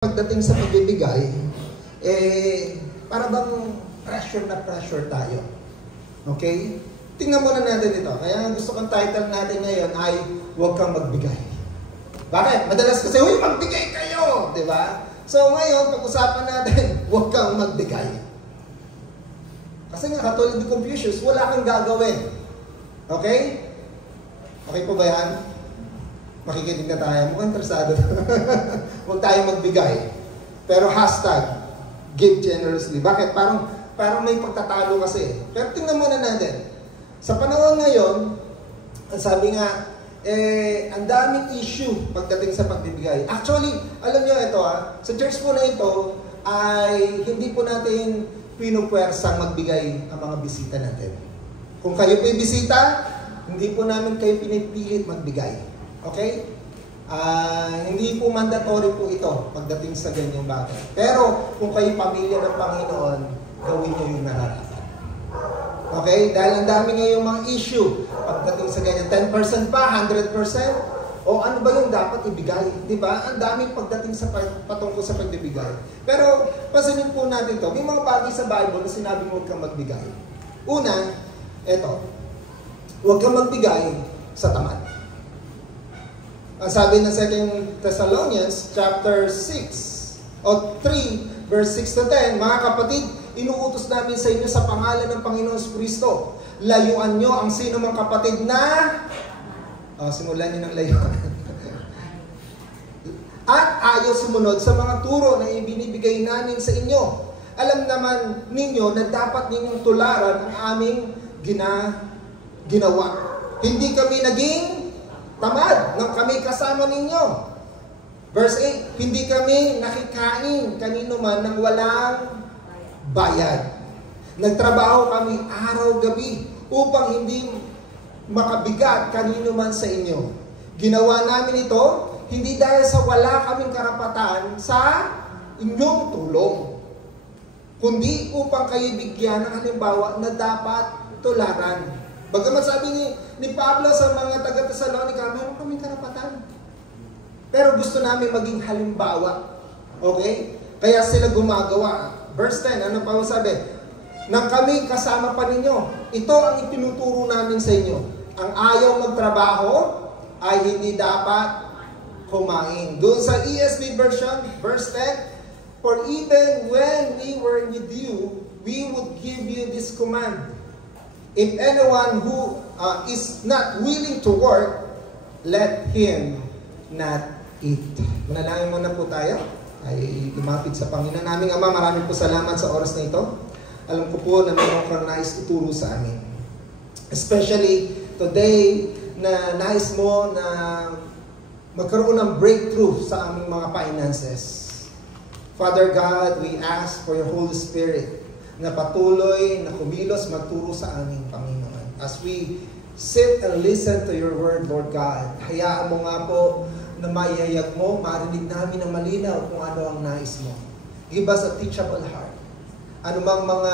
Pagdating sa pagbibigay, para bang pressure na pressure tayo. Okay? Tingnan muna natin ito. Kaya gusto kong title natin ngayon ay huwag kang magbigay. Bakit? Madalas kasi, uy, magbigay kayo! Diba? So ngayon, pag-usapan natin, huwag kang magbigay. Kasi nga, katulad ni Confucius, wala kang gagawin. Okay? Okay po ba yan? Makikinig na tayo. Mukhang interesado. Huwag tayo magbigay. Pero hashtag, give generously. Bakit? Parang may pagtatalo kasi. Pero tingnan muna natin. Sa panahon ngayon, sabi nga, ang daming issue pagdating sa pagbibigay. Actually, alam nyo ito sa church po na ito, ay hindi po natin pinupwersang magbigay ang mga bisita natin. Kung kayo po'y bisita, hindi po namin kayo pinipilit magbigay. Okay? Hindi po mandatory po ito pagdating sa ganyang bagay. Pero kung kayo pamilya ng Panginoon, gawin nyo yung nararapat. Okay? Dahil ang dami ngayong mga issue pagdating sa ganyan. 10% pa, 100%? O ano ba yung dapat ibigay? Diba? Ang daming pagdating sa patungkol sa pagbibigay. Pero pasinin po natin to. May mga bagay sa Bible na sinabi mo huwag kang magbigay. Una, eto. Huwag kang magbigay sa tamad. Ang sabi ng 2 Thessalonians chapter 6 o 3 verse 6 to 10, mga kapatid, inuutos namin sa inyo sa pangalan ng Panginoon Kristo. Layuan nyo ang sino mang kapatid na simulan nyo ng layuan. At ayaw sumunod sa mga turo na ibinibigay namin sa inyo. Alam naman ninyo na dapat ninyong tularan ang aming ginawa. Hindi kami naging tamad nang kami kasama ninyo. Verse 8, hindi kami nakikain kanino man nang walang bayad. Nagtrabaho kami araw-gabi upang hindi makabigat kanino man sa inyo. Ginawa namin ito hindi dahil sa wala kaming karapatan sa inyong tulong, kundi upang kayo bigyan ng halimbawa na dapat tularan. Bagamat sabi ni Pablo sa mga taga-Thessalonica, meron kaming karapatan. Pero gusto namin maging halimbawa. Okay? Kaya sila gumagawa. Verse 10, ano pa sabi? Nang kami kasama pa ninyo, ito ang itinuturo namin sa inyo. Ang ayaw magtrabaho ay hindi dapat kumain. Doon sa ESV version, verse 10, for even when we were with you, we would give you this command. If anyone who is not willing to work, let him not eat. Manalangin muna po tayo. Ay lumapit sa Panginoon naming Ama. Maraming po salamat sa oras na ito. Alam ko po na mayroon kang nais ituro sa amin. Especially today na nais mo na magkaroon ng breakthrough sa aming mga finances. Father God, we ask for your Holy Spirit na patuloy na kumilos magturo sa aming Panginoon. As we sit and listen to your word, Lord God, hayaan mo nga po na maiyayag mo, marinig namin ng malinaw kung ano ang nais mo. Give us a teachable heart. Ano mang mga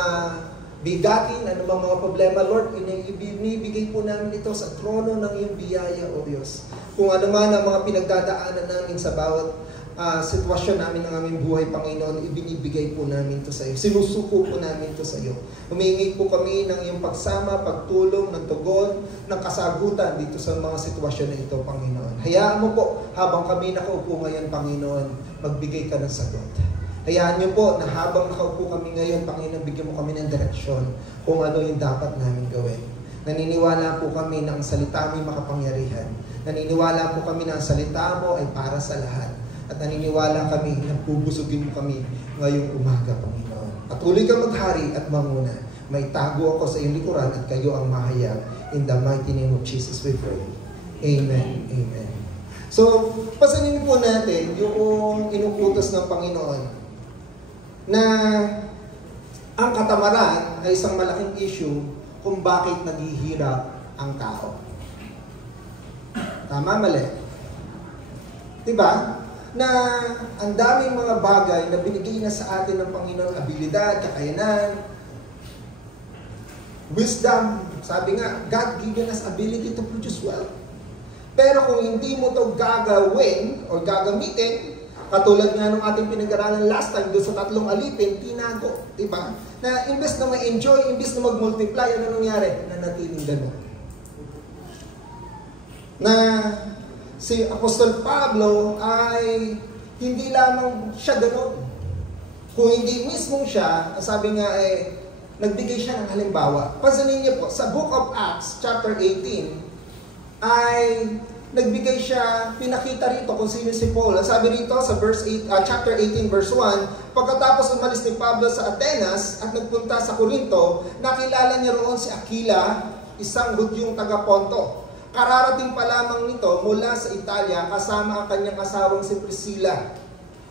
bigatin, ano mang mga problema, Lord, inibigay po namin ito sa trono ng iyong biyaya, O Diyos. Kung ano man ang mga pinagdadaanan namin sa bawat sitwasyon namin ng aming buhay, Panginoon, ibinibigay po namin ito sa iyo. Sinusuko po namin ito sa iyo. Humingi po kami ng iyong pagsama, pagtulong, ng tugon, ng kasagutan dito sa mga sitwasyon na ito, Panginoon. Hayaan mo po, habang kami nakaupo ngayon, Panginoon, magbigay ka ng sagot. Hayaan niyo po na habang nakaupo kami ngayon, Panginoon, bigyan mo kami ng direksyon kung ano yung dapat namin gawin. Naniniwala po kami na ang salita mo ay makapangyarihan. Naniniwala po kami na ang salita mo ay para sa lahat. At naniniwala kami na bubusugin mo kami ngayong umaga, Panginoon. Patuloy kang maghari at manguna. May tago ako sa iyong likuran at kayo ang mahayag. In the mighty name of Jesus we pray. Amen. Amen. So, pasanin po natin yung inuutos ng Panginoon na ang katamaran ay isang malaking issue kung bakit naghihirap ang tao. Tama, mali? Diba? Na ang daming mga bagay na binigay na sa atin ng Panginoon, abilidad, kakayanan, wisdom. Sabi nga, God given us ability to produce wealth. Pero kung hindi mo to gagawin o gagamitin, Katulad nga nung ating pinag-aralan last time doon sa 3 alipin, tinago, di ba? Na imbes na ma-enjoy, imbes na mag-multiply, ano nangyari? Nanatiling ganun. Na si Apostol Pablo ay hindi lamang siya ganun. Kung hindi mismo siya, sabi nga nagbigay siya ng halimbawa. Pansinin niyo po, sa Book of Acts, chapter 18, ay nagbigay siya, pinakita rito kung sino si Paul. Sabi rito sa chapter 18 verse 1, pagkatapos umalis ni Pablo sa Atenas at nagpunta sa Corinto, nakilala niya roon si Aquila, isang Hudyong taga-Ponto. Kararating pa lamang nito mula sa Italia kasama ang kanyang asawang si Priscilla.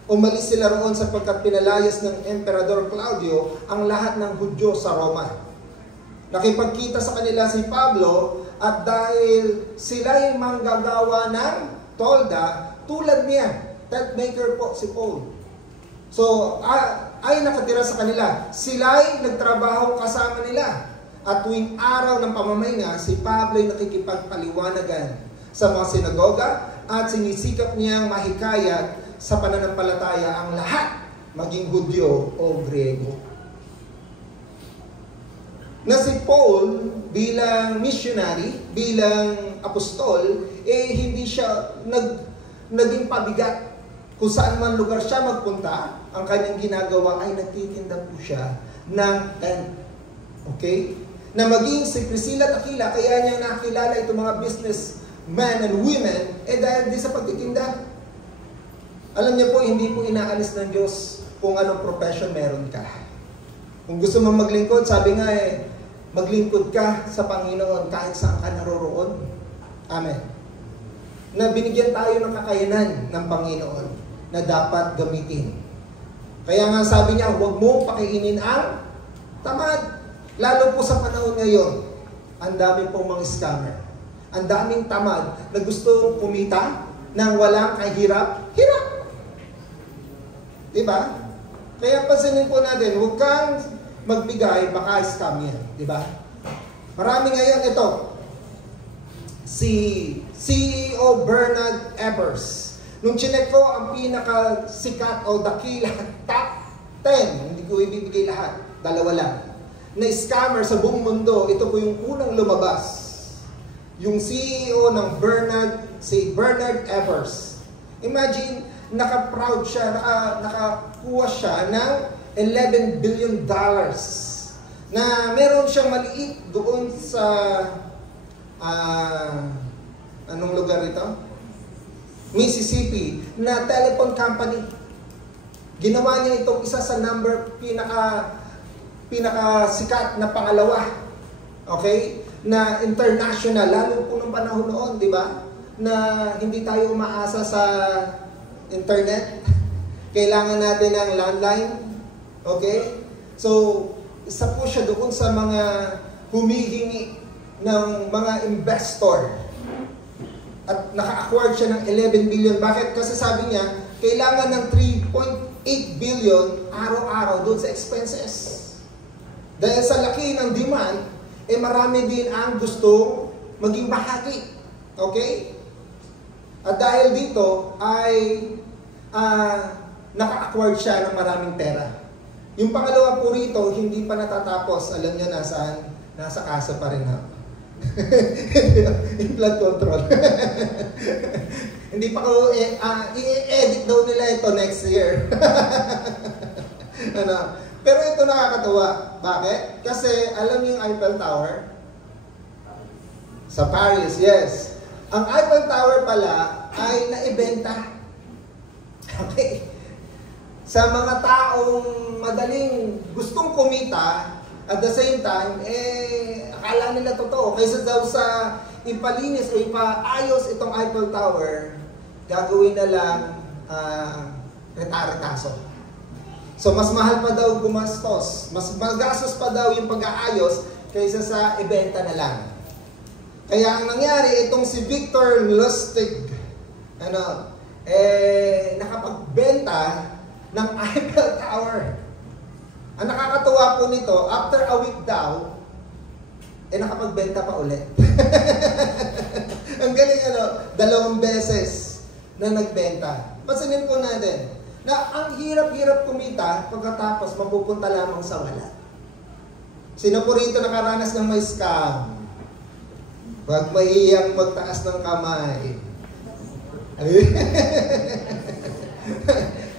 Umalis sila roon sapagkat pinalayas ng Emperador Claudio ang lahat ng Hudyo sa Roma. Nakipagkita sa kanila si Pablo at dahil sila'y manggagawa ng tolda, tulad niya, tent maker po si Paul. So, ay nakatira sa kanila. Sila'y nagtrabaho kasama nila. At tuwing araw ng pamamahinga, si Pablo ay nakikipagpaliwanagan sa mga sinagoga at sinisikap niyang mahikayat sa pananampalataya ang lahat, maging Hudyo o Grego. Na si Paul bilang missionary, bilang apostol, hindi siya naging pabigat. Kung saan man lugar siya magpunta, ang kanyang ginagawa ay nagtitinda po siya ng tent. Okay? Na maging si Priscilla at Aquila, kaya niya nakilala itong mga businessmen and women, dahil di sa pagtitinda. Alam niyo po, hindi po inaalis ng Diyos kung anong profession meron ka. Kung gusto mong maglingkod, sabi nga maglingkod ka sa Panginoon kahit saan ka naroroon. Amen. Na binigyan tayo ng kakayanan ng Panginoon na dapat gamitin. Kaya nga sabi niya, huwag mong pakiinin ang tamad. Lalo po sa panahon ngayon, ang dami pong mga scammer. Ang daming tamad na gusto kumita nang walang kahirap-hirap. Diba? Kaya pansinin po natin, huwag kang magbigay, baka scam yan. Diba? Marami ngayon ito. Si CEO Bernard Evers. Nung chinek ko, ang pinakasikat o dakila, top 10, hindi ko ibibigay lahat, 2 lang, na scammer sa buong mundo, ito po yung unang lumabas. Yung CEO ng si Bernard Evers. Imagine, naka-proud siya, nakakuha siya ng $11 billion na meron siyang maliit doon sa anong lugar ito? Mississippi, na telephone company. Ginawa niya itong isa sa pinakasikat na pangalawa, okay, na international, lalo po ng panahon noon, di ba, na hindi tayo umaasa sa internet, kailangan natin ng landline, okay, so isa po siya doon sa mga humihingi ng mga investor at naka-acquire siya ng 11 billion. Bakit? Kasi sabi niya, kailangan ng 3.8 billion araw-araw doon sa expenses. Dahil sa laki ng demand, marami din ang gustong maging bahagi. Okay? At dahil dito ay naka-acquire siya ng maraming pera. Yung pangalawa po rito, hindi pa natatapos. Alam niyo nasaan? Nasa kaso pa rin ako. Yung blood control. Hindi pa ko i-edit daw nila ito next year. Ano? Pero ito nakakatawa. Bakit? Kasi alam niyo yung Eiffel Tower? Sa Paris, yes. Ang Eiffel Tower pala ay naibenta. Okay. Sa mga taong madaling gustong kumita, at the same time, akala nila totoo. Kaysa daw sa ipalinis o ipaayos itong Eiffel Tower, gagawin na lang reta-retaso. So, mas mahal pa daw gumastos. Mas magastos pa daw yung pag-aayos kaysa sa ibenta na lang. Kaya ang nangyari, itong si Victor Lustig, nakapagbenta ng Eiffel Tower. Ang nakakatuwa po nito, after a week daw, nakapagbenta pa ulit. Ang galing, 2 beses na nagbenta. Pansinin po natin, na ang hirap-hirap kumita pagkatapos mapupunta lamang sa wala. Sino po rito nakaranas ng may scam? Huwag maiyang magtaas ng kamay.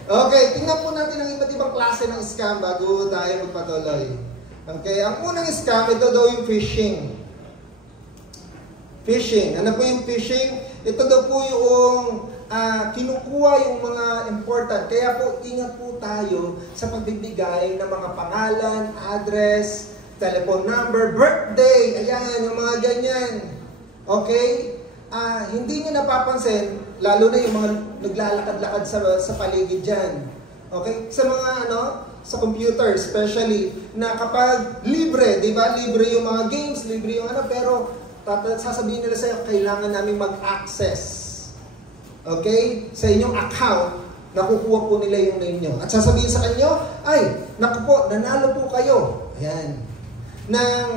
Okay, tingnan po natin ang iba't ibang klase ng scam bago tayo magpatuloy. Okay, ang unang scam, ito daw yung phishing. Phishing. Ano po yung phishing? Ito daw po yung kinukuha yung mga important. Kaya po, ingat po tayo sa pagbibigay ng mga pangalan, address, telephone number, birthday, ayan, yung mga ganyan. Okay? Hindi nyo napapansin, lalo na yung mga naglalakad-lakad sa paligid dyan. Okay? Sa mga sa computer especially, na kapag libre, di ba? Libre yung mga games, libre yung pero sasabihin nila sa'yo, kailangan namin mag-access. Okay? Sa inyong account, nakukuha po nila yung name nyo. At sasabihin sa kanyo, ay, naku po, nanalo po kayo. Ayan. Ng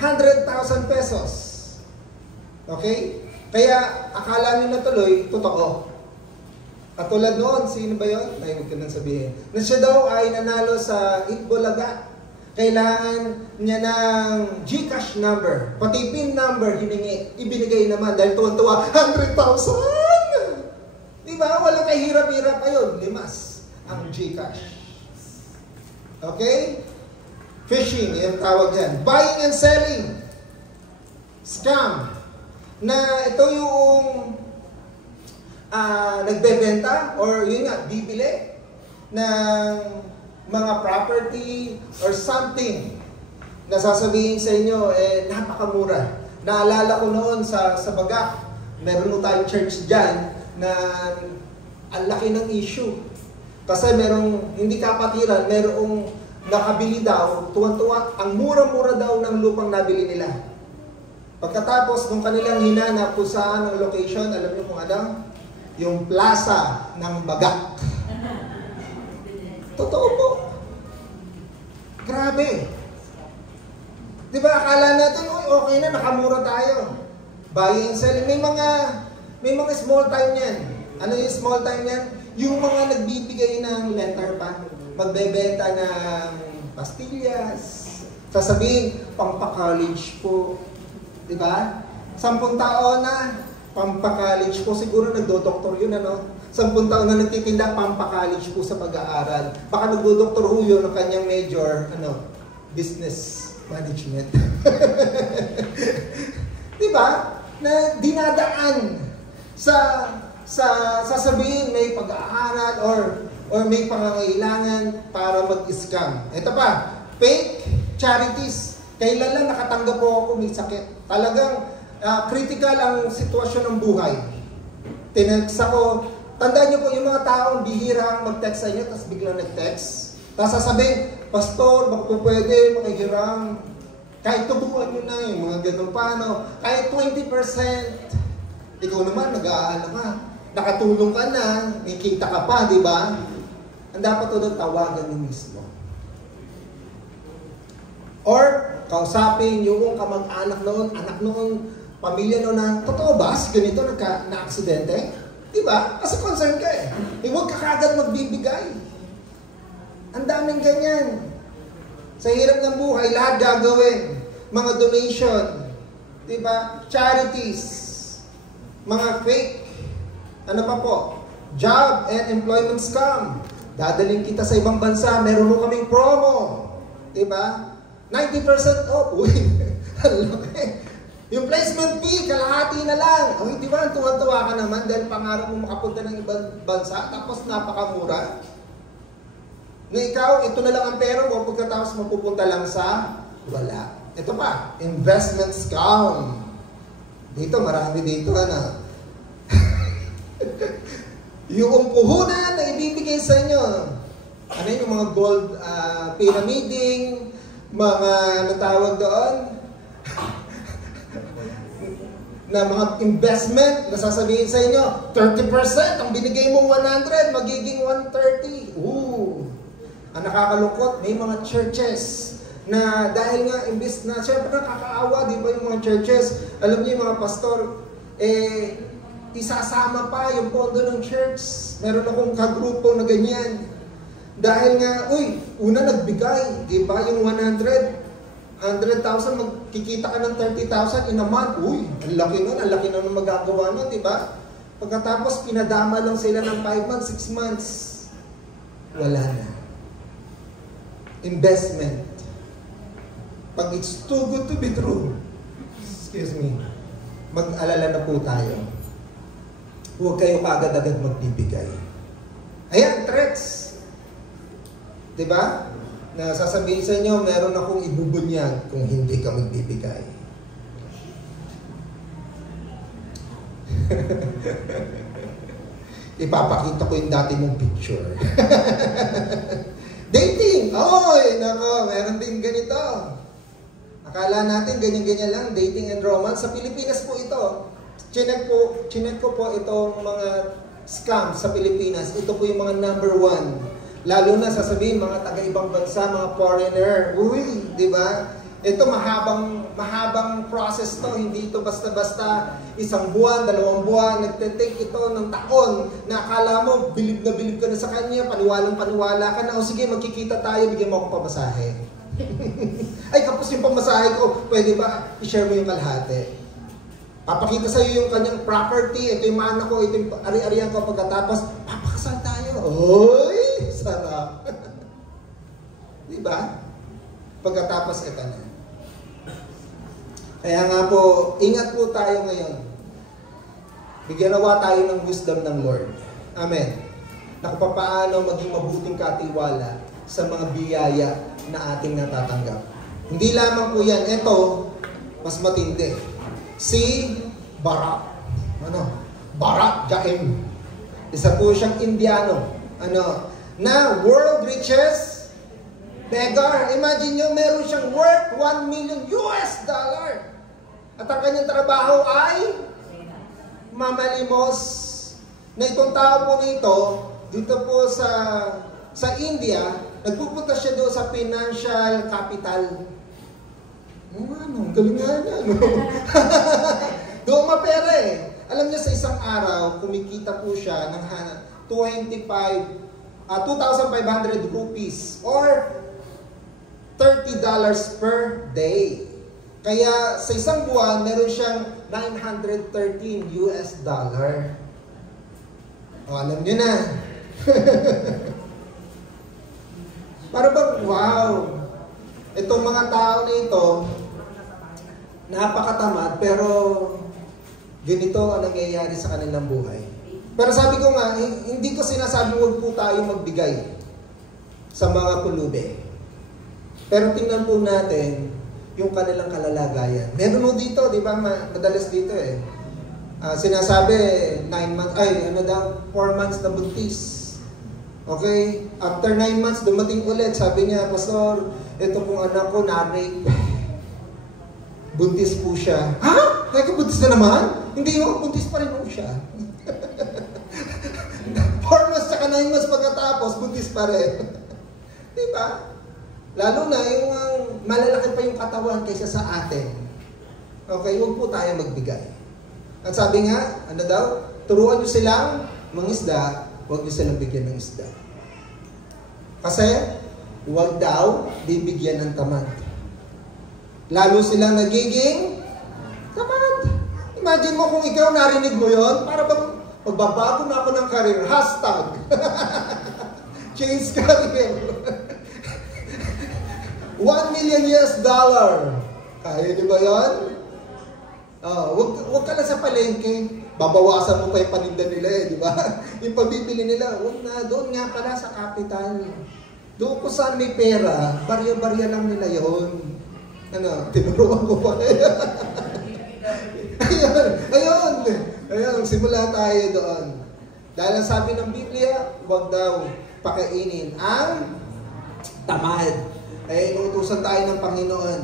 100,000 pesos. Okay? Kaya, akala nyo na tuloy, totoo. Katulad noon, sino ba yun? Ay, huwag ka nang sabihin. Na siya daw ay nanalo sa Itbulaga. Kailangan niya ng GCash number. Pati PIN number, hiningi. Ibinigay naman dahil tuwan-tuwa, 100,000! Diba? Walang kahirap-hirap ayun. Limas ang GCash. Okay? Phishing, yung tawag yan. Buying and selling. Scam. Na ito yung nagbebenta or yun nga, bibili ng mga property or something na sasabihin sa inyo, napakamura. Naalala ko noon sa Bagak, meron mo tayong church dyan na ang laki ng issue. Kasi merong, hindi kapatiran, merong nakabili daw, tuwan-tuwa, ang mura-mura daw ng lupang nabili nila. Pagkatapos, nung kanilang hinanap kung saan ang location, alam niyo kung ano? Yung plaza ng Bagak. Totoo po. Grabe. Diba, akala natin, okay na, nakamura tayo. Buying and selling. May mga small time yan. Ano yung small time yan? Yung mga nagbibigay ng letter pa. Magbebenta ng pastillas. Sasabihin, pampa-college po. Diba? 10 taon na, pampa-college po. Siguro nagdo-doktor yun, 10 taon na nagtitinda, pampa-college po sa pag-aaral. Baka nagdo-doktor ho yun ng kanyang major, business management. Diba? Na dinadaan sa sasabihin may pag-aaral or may pangangailangan para mag-scam. Ito pa, fake charities. Kailan lang nakatanggap po ako may sakit. Talagang critical ang sitwasyon ng buhay. Tinext ako, tandaan niyo po yung mga taong bihirang mag-text sa inyo, tapos biglang nag-text. Tapos sasabihin, Pastor, baka po pwede makihiram. Kahit tubuan nyo na yung mga ganun pa, kahit 20%. Ikaw naman, nag-aaral ka. Nakatulong ka na, may kita ka pa, di ba? Ang dapat doon tawagan mo mismo. Or, kausapin yung kamag-anak noon, anak noon, pamilya noon na, totoo ba? Ganito, na-aksidente? Diba? Kasi concern ka eh. Huwag ka kagad magbibigay. Ang daming ganyan. Sa hirap ng buhay, lahat gagawin. Mga donation. Diba? Charities. Mga fake. Ano pa po? Job and employment scam. Dadaling kita sa ibang bansa, meron mo kaming promo. Diba? 90% off. Uy, yung placement fee, kalahati na lang. Uy, di ba, tuwan-tuwa ka naman dahil pangarap mo makapunta ng ibang bansa, tapos napakamura. Na ikaw, ito na lang ang pera mo, pagkatapos mapupunta lang sa wala. Ito pa, investment scam. Dito, marami dito, yung puhunan na ibibigay sa inyo. Ano yung mga gold pyramiding, mga natawag doon na mga investment na sasabihin sa inyo 30%, ang binigay mong 100 magiging 130. Ang nakakalungkot, may mga churches na dahil nga imbis na syempre nakakaawa, di ba, yung mga churches, alam niyo yung mga pastor, isasama pa yung pondo ng church. Meron akong kagrupo na ganyan. Dahil nga, una nagbigay, di ba? Yung 100,000, magkikita ka ng 30,000 in a month. Ang laki nun, ang laki nun magagawa nun, di ba? Pagkatapos, pinadama lang sila ng 5 months, 6 months. Wala na. Investment. Pag it's too good to be true, excuse me, mag-alala na po tayo. Huwag kayo agad-agad magbibigay. Ayan, threats. Diba? Na sasabihin sa inyo, meron akong ibubunyag kung hindi ka magbibigay. Ipapakita ko yung dati mong picture. Dating! Nako, meron din ganito. Akala natin ganyan-ganyan lang, dating and romance. Sa Pilipinas po ito. Chinek ko po itong mga scams sa Pilipinas. Ito po yung mga number 1. Lalo na sasabihin, mga taga-ibang bansa, mga foreigner. Di ba? Ito mahabang process to. Hindi ito basta-basta 1 buwan, 2 buwan. Nagte-take ito ng taon na akala mo, bilib na bilib ka na sa kanya, paniwalang-paniwala ka na. O sige, magkikita tayo, bigyan mo ako pamasahe. Ay, kapos yung pamasahe ko, pwede ba i-share mo yung kalahati? Papakita sa iyo yung kanyang property, ito yung mana ko, ito yung ari-arian ko, pagkatapos, papakasal tayo. Sarap. Diba? Pagkatapos, ito na. Kaya nga po, ingat po tayo ngayon. Bigyan nawa tayo ng wisdom ng Lord. Amen. Na kung paano maging mabuting katiwala sa mga biyaya na ating natatanggap. Hindi lamang po yan. Ito, mas matindi. Si Barak. Barak Jaim. Isa po siyang Indiano. Na world riches beggar. Imagine nyo, meron siyang worth $1 million. At ang kanyang trabaho ay mamalimos. Na itong tao po nito, dito po sa India, nagpupunta siya doon sa financial capital. Galing nga niya, doon mapera eh. Alam niyo, sa isang araw, kumikita po siya ng 2,500 rupees or $30 per day. Kaya sa isang buwan, meron siyang $913. Alam niyo na. Para bang, wow! Itong mga tao na ito, napakatamad, pero ganito ang nangyayari sa kanilang buhay. Pero sabi ko nga, hindi ko sinasabi huwag po tayo magbigay sa mga pulubi. Pero tingnan po natin yung kanilang kalalagayan. Meron mo dito, di ba? Madalas dito eh. Sinasabi, 4 months na buntis. Okay? After 9 months, dumating ulit. Sabi niya, Pastor, ito pong anak ko na-rape. Buntis po siya. Ha? Teka, buntis na naman? Hindi mo, buntis pa rin po siya. 4 months saka 9 months pagkatapos, buntis pa rin. Diba? Lalo na yung malalaki pa yung katawan kaysa sa atin. Okay, huwag po tayo magbigay. At sabi nga, turuan nyo silang mangisda, huwag nyo silang bigyan ng isda. Kasi, huwag daw bibigyan ng tamad. Lalo silang nagiging tamad. Imagine mo kung ikaw narinig mo yon, para bang magbabago na ako ng career. Hashtag. Change career. $1 million. Kaya di ba yun? Huwag ka lang sa palengke. Babawasan mo pa yung paninda nila di ba? Yung pabibili nila, huwag na. Doon nga pala sa capital. Doon kung saan may pera, barya-barya lang nila yun. Tinuruan ko pa. Ayun, simula tayo doon. Dahil ang sabi ng Biblia, huwag daw pakainin ang tamad. Ay, inuutusan tayo ng Panginoon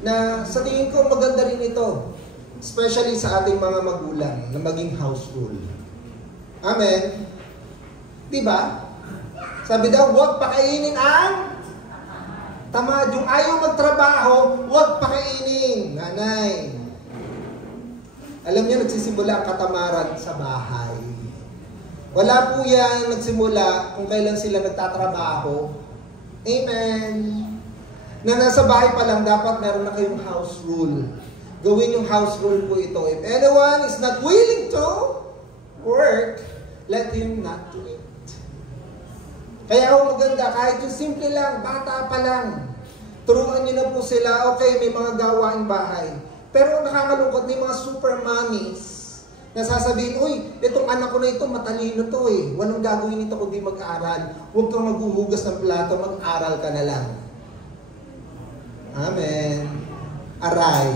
na sa tingin ko maganda rin ito. Especially sa ating mga magulang na maging house-rule. Amen? Diba? Sabi daw, huwag pakainin ang tamad. Yung ayaw magtrabaho, huwag pakainin. Nanay. Alam niyo, nagsisimula ang katamaran sa bahay. Wala po yan nagsimula kung kailan sila nagtatrabaho. Amen. Na nasa bahay pa lang, dapat meron na kayong house rule. Gawin yung house rule po ito. If anyone is not willing to work, let him not do it. Kaya maganda, kahit yung simple lang, bata pa lang, turuan niyo na po sila, okay, may mga gawaing bahay. Pero nakakalungkot, may mga super mommies na sasabihin, uy, itong anak ko na ito, matalino to eh. Walang gagawin ito kundi mag-aral. Huwag kang maghuhugas ng plato, mag-aral ka na lang. Amen. Aray.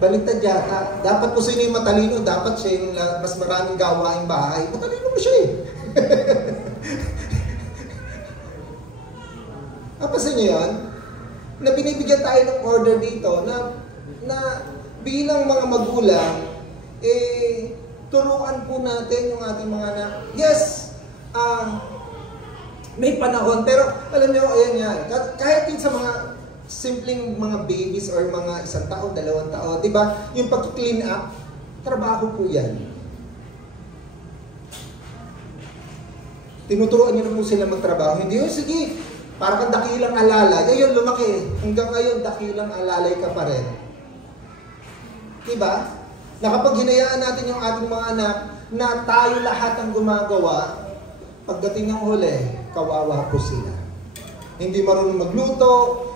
Baliktad yata. Dapat po sino yung matalino, dapat siya yung mas maraming gawaing bahay. Matalino mo siya eh. Napasin niyo yun? Na binibigyan tayo ng order dito na bilang mga magulang, turuan po natin yung ating mga anak. Yes, may panahon, pero alam niyo, ayan yan. Kahit din sa mga simpleng mga babies or mga 1 taon, 2 taon, di ba? Yung pag-clean up, trabaho po yan. Tinuturuan niyo na po sila magtrabaho. Hindi, sige, para kang dakilang alalay. Ngayon, lumaki. Hanggang ngayon, dakilang alalay ka pa rin. Diba? Na kapag hinayaan natin yung ating mga anak na tayo lahat ang gumagawa, pagdating ng huli, kawawa po sila. Hindi marunong magluto,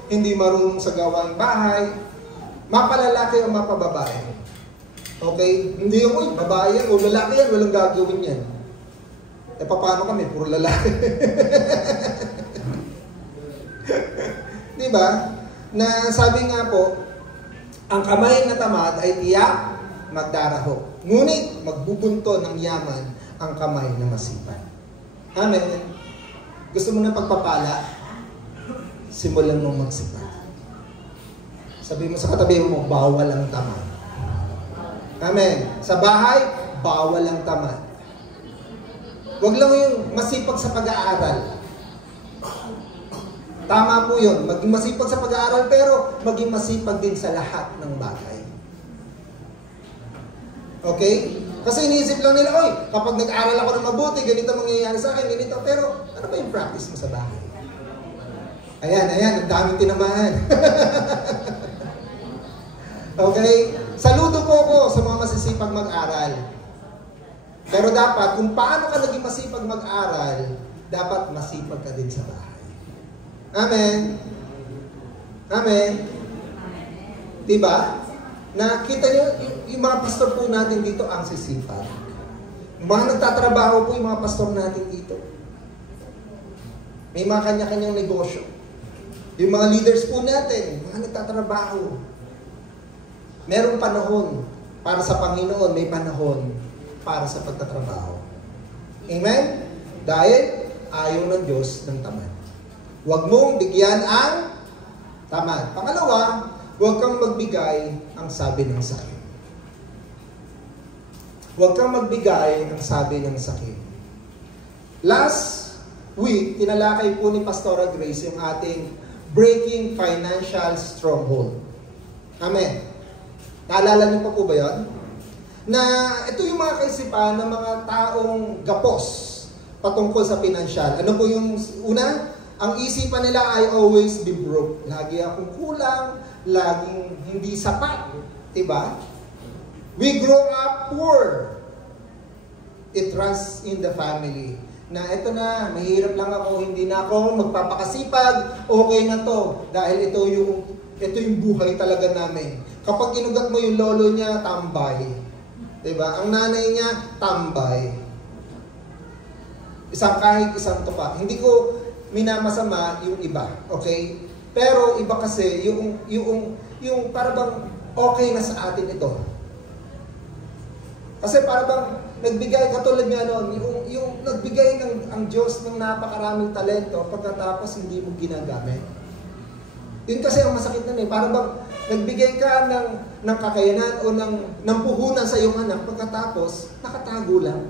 hindi marunong sa gawaing bahay, mapalalaki o mapababae. Okay? Hindi yung, uy, babae yan o lalaki yan, walang gagawin yan. E paano kami? Puro lalaki. Diba? Na sabi nga po, ang kamay na tamad ay tiyak magdaraho. Ngunit magbubunto ng yaman ang kamay na masipag. Amen. Gusto mo na pagpapala? Simulan mong magsipag. Sabi mo sa katabi mo, bawal ang tamad. Amen. Sa bahay, bawal ang tamad. Huwag lang yung masipag sa pag-aaral. Tama po yun. Maging masipag sa pag-aaral, pero maging masipag din sa lahat ng bagay. Okay? Kasi iniisip lang nila, oy, kapag nag-aaral ako ng mabuti, ganito mangyayari sa akin, ganito. Pero ano ba yung practice mo sa bahay? Ayan, ang daming tinamaan. Okay? Saludo po ko sa mga masisipag mag-aral. Pero dapat, kung paano ka naging masipag mag-aral, dapat masipag ka din sa bahay. Amen. Amen. Diba? Nakita nyo, yung mga pastor po natin dito ang sisipag. Yung mga nagtatrabaho po yung mga pastor natin dito. May mga kanya-kanyang negosyo. Yung mga leaders po natin, mga nagtatrabaho. Merong panahon para sa Panginoon, may panahon para sa pagtatrabaho. Amen? Dahil ayaw ng Diyos ng tamad. Huwag mong bigyan ang tamad. Pangalawa, huwag kang magbigay ang sabi ng sakit. Huwag kang magbigay ang sabi ng sakit. Last week, tinalakay po ni Pastora Grace yung ating breaking financial stronghold. Amen. Naalala niyo pa po ba yun? Na ito yung mga kaisipan ng mga taong gapos patungkol sa pinansyal. Ano po yung una? Ang isipan nila, I always be broke. Lagi akong kulang, laging hindi sapat. Diba? We grow up poor. It runs in the family. Na ito na, mahirap lang ako, hindi na ako magpapakasipag, okay na to. Dahil ito yung buhay talaga namin. Kapag kinugat mo yung lolo niya, tambay. Diba? Ang nanay niya, tambay. Kahit isang tupa. Hindi ko minamasama yung iba, okay? Pero iba kasi yung para bang okay na sa atin ito. Kasi para bang nagbigay katulad nga noon, yung nagbigay ang Diyos ng napakaraming talento pagkatapos hindi mo ginagamit. Yun kasi ang masakit nun eh. Para bang nagbigay ka ng kakayanan o ng puhunan sa iyong anak pagkatapos nakatago lang.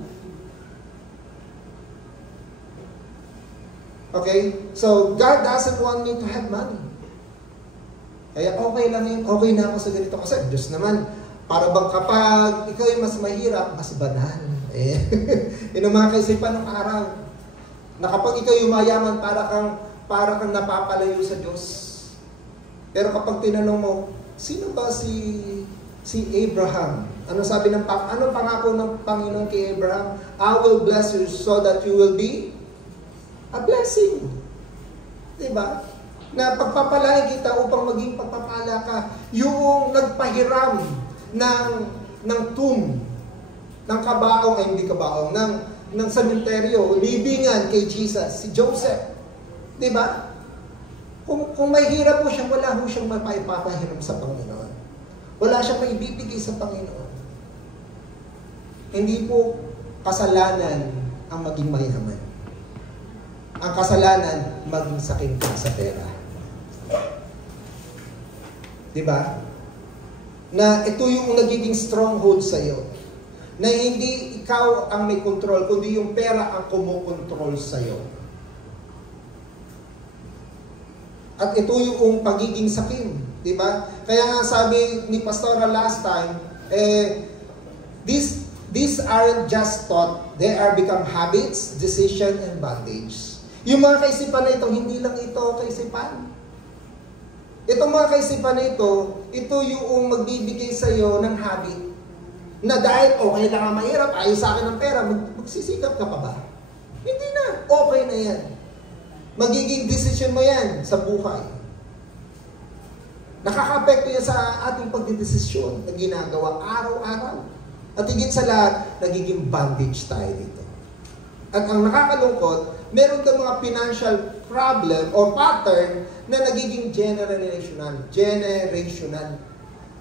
Okay? So, God doesn't want me to have money. Kaya okay lang yun, okay na ako sa ganito. Kasi Diyos naman, para bang kapag ikaw yung mas mahirap, mas banal. Yun ang mga kaisipan ng araw. Na kapag ikaw yung mayaman, para kang napapalayo sa Diyos. Pero kapag tinanong mo, sino ba si Abraham? Ano sabi ano pangako ng Panginoon kay Abraham? I will bless you so that you will be a blessing. Diba? Na pagpapalain kita upang maging pagpapala ka. Yung nagpahiram ng tomb, ng kabaong, ay hindi kabaong, ng sementeryo, libingan kay Jesus, si Joseph. Diba? Kung may hirap po siya, wala po siyang maipapahiram sa Panginoon. Wala siyang maibibigay sa Panginoon. Hindi po kasalanan ang maging mayaman. Ang kasalanan, maging sakim ka sa pera. Diba? Na ito yung nagiging stronghold sa iyo. Na hindi ikaw ang may control, kundi yung pera ang kumukontrol sa iyo. At ito yung pagiging sakim. Diba? Kaya nga sabi ni Pastora last time, these aren't just thought, they are become habits, decision, and bondage. Yung mga kaisipan na ito, hindi lang ito kaisipan. Itong mga kaisipan na ito yung magbibigay sa iyo ng habit. Na dahil okay lang ang mahirap, ayaw sa akin ng pera, magsisikap ka pa ba? Hindi na, okay na yan. Magiging decision mo yan sa buhay. Nakaka-apekto yan sa ating pagdidesisyon na ginagawa araw-araw. At higit sa lahat, nagiging bondage tayo dito. At ang nakakalungkot, meron kang mga financial problem or pattern na nagiging generational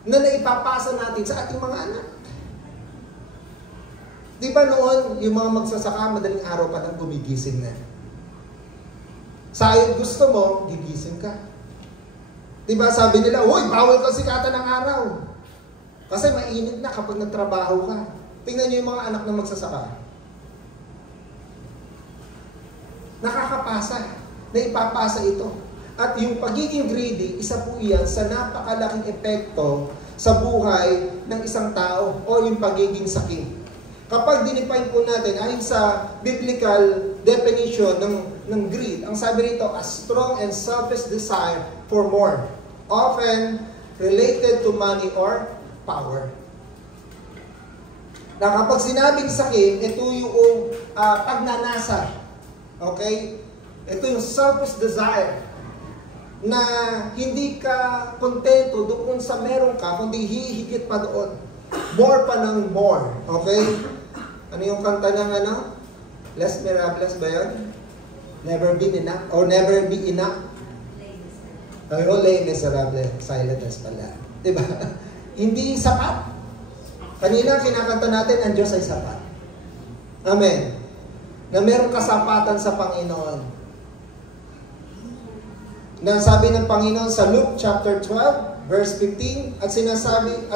na naipapasa natin sa ating mga anak. Di ba noon, yung mga magsasaka, madaling araw pa lang gumigising na. Sayang gusto mo, gigising ka. Di ba sabi nila, uy, bawal ka sikatan ng araw. Kasi mainit na kapag nagtrabaho ka. Tingnan niyo yung mga anak na magsasaka. Nakakapasa. Naipapasa ito. At yung pagiging greedy, isa po iyan sa napakalaking epekto sa buhay ng isang tao o yung pagiging sakim. Kapag dinefine po natin, ayon sa biblical definition ng greed, ang sabi rito, a strong and selfish desire for more, often related to money or power. Na kapag sinabing sakim, ito yung pagnanasa. Okay? Ito yung selfish desire na hindi ka kontento doon sa meron ka, kundi hihigit pa doon. More pa ng more. Okay? Ano yung kanta ng ano? Les Miserables ba yun? Never been enough? Or never be enough? Ay, Les Miserables. Silence pala. Diba? Hindi sapat. Kanina kinakanta natin, ang Diyos ay sapat. Amen. Na merong kasapatan sa Panginoon. Na sabi ng Panginoon sa Luke chapter 12, verse 15, at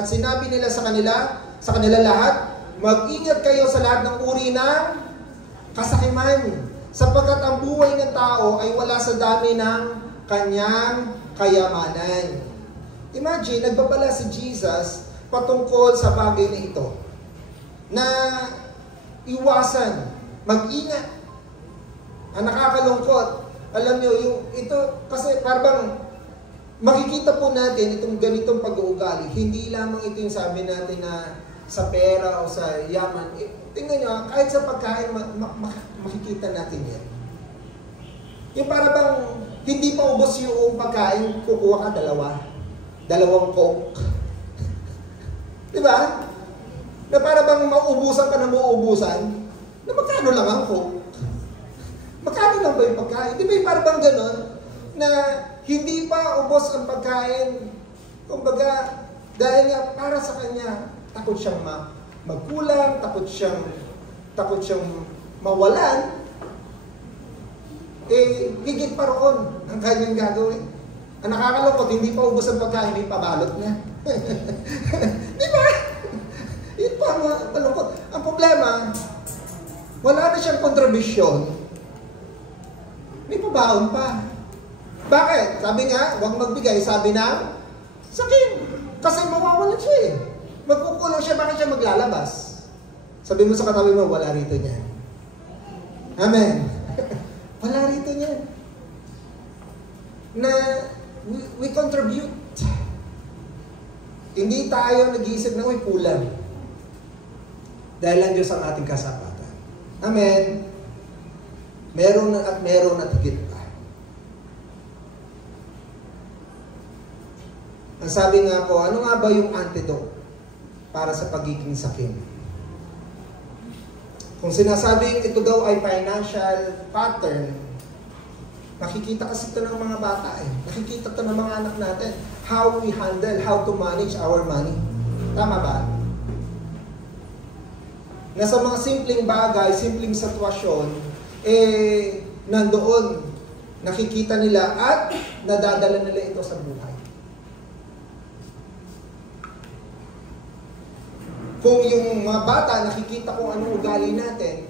sinabi nila sa kanila lahat, mag-ingat kayo sa lahat ng uri ng kasakiman, sapagkat ang buhay ng tao ay wala sa dami ng kanyang kayamanan. Imagine, nagbabala si Jesus patungkol sa bagay na ito. Na iwasan, mag-ingat. Ang nakakalungkot, alam nyo, ito, kasi parang makikita po natin itong ganitong pag-uugali. Hindi lamang ito yung sabi natin na sa pera o sa yaman. Tingnan nyo, kahit sa pagkain, makikita natin yan. Yung para bang hindi pa ubos yung pagkain, kukuha ka dalawang Coke. Diba? Na para bang mauubusan ka na mauubusan, na magkano lang ang Coke? Magkano lang ba yung pagkain? Di ba yung para bang ganon? Na hindi pa ubos ang pagkain. Kumbaga, dahil nga para sa kanya, takot siyang magkulang, takot siyang mawalan, higit pa roon ang kanyang gagawin. Ang nakakalungkot, hindi pa ubos ang pagkain, may pabalot na. Di ba? Yun pa malungkot. Ang problema, wala na siyang kontribusyon, may pabaon pa. Bakit? Sabi nga, huwag magbigay, sabi ng Sakin. Kasi mawawalan siya eh. Magkukulong siya, bakit siya maglalabas? Sabi mo sa katabi mo, wala rito niyan. Amen. Wala rito niyan. Na we contribute. Hindi tayo nag-iisip na, uy, kulang. Dahil lang Diyos ang ating kasapatan. Amen. Meron at higit pa. Ang sabi nga po, ano nga ba yung antidote para sa pagiging sakim? Kung sinasabing ito daw ay financial pattern, nakikita kasi ito ng mga bata eh. Nakikita ito ng mga anak natin. How we handle, how to manage our money. Tama ba? Na sa mga simpleng bagay, simpleng sitwasyon, nandoon, nakikita nila at nadadala nila ito sa buhay. Kung yung mga bata nakikita kung anong ugali natin,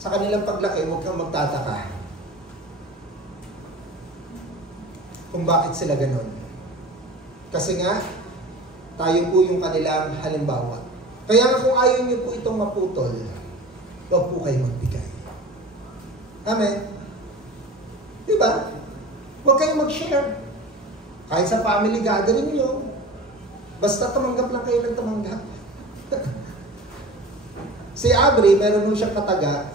sa kanilang paglaki, huwag kang magtataka kung bakit sila ganon. Kasi nga, tayo po yung kanilang halimbawa. Kaya nga kung ayaw niyo po itong maputol, huwag po kayo magbigay. Amen? Diba? Huwag kayong mag-share. Kahit sa family gathering niyo, basta tumanggap lang kayo ng tumanggap. Si Abri, meron mo siyang kataga.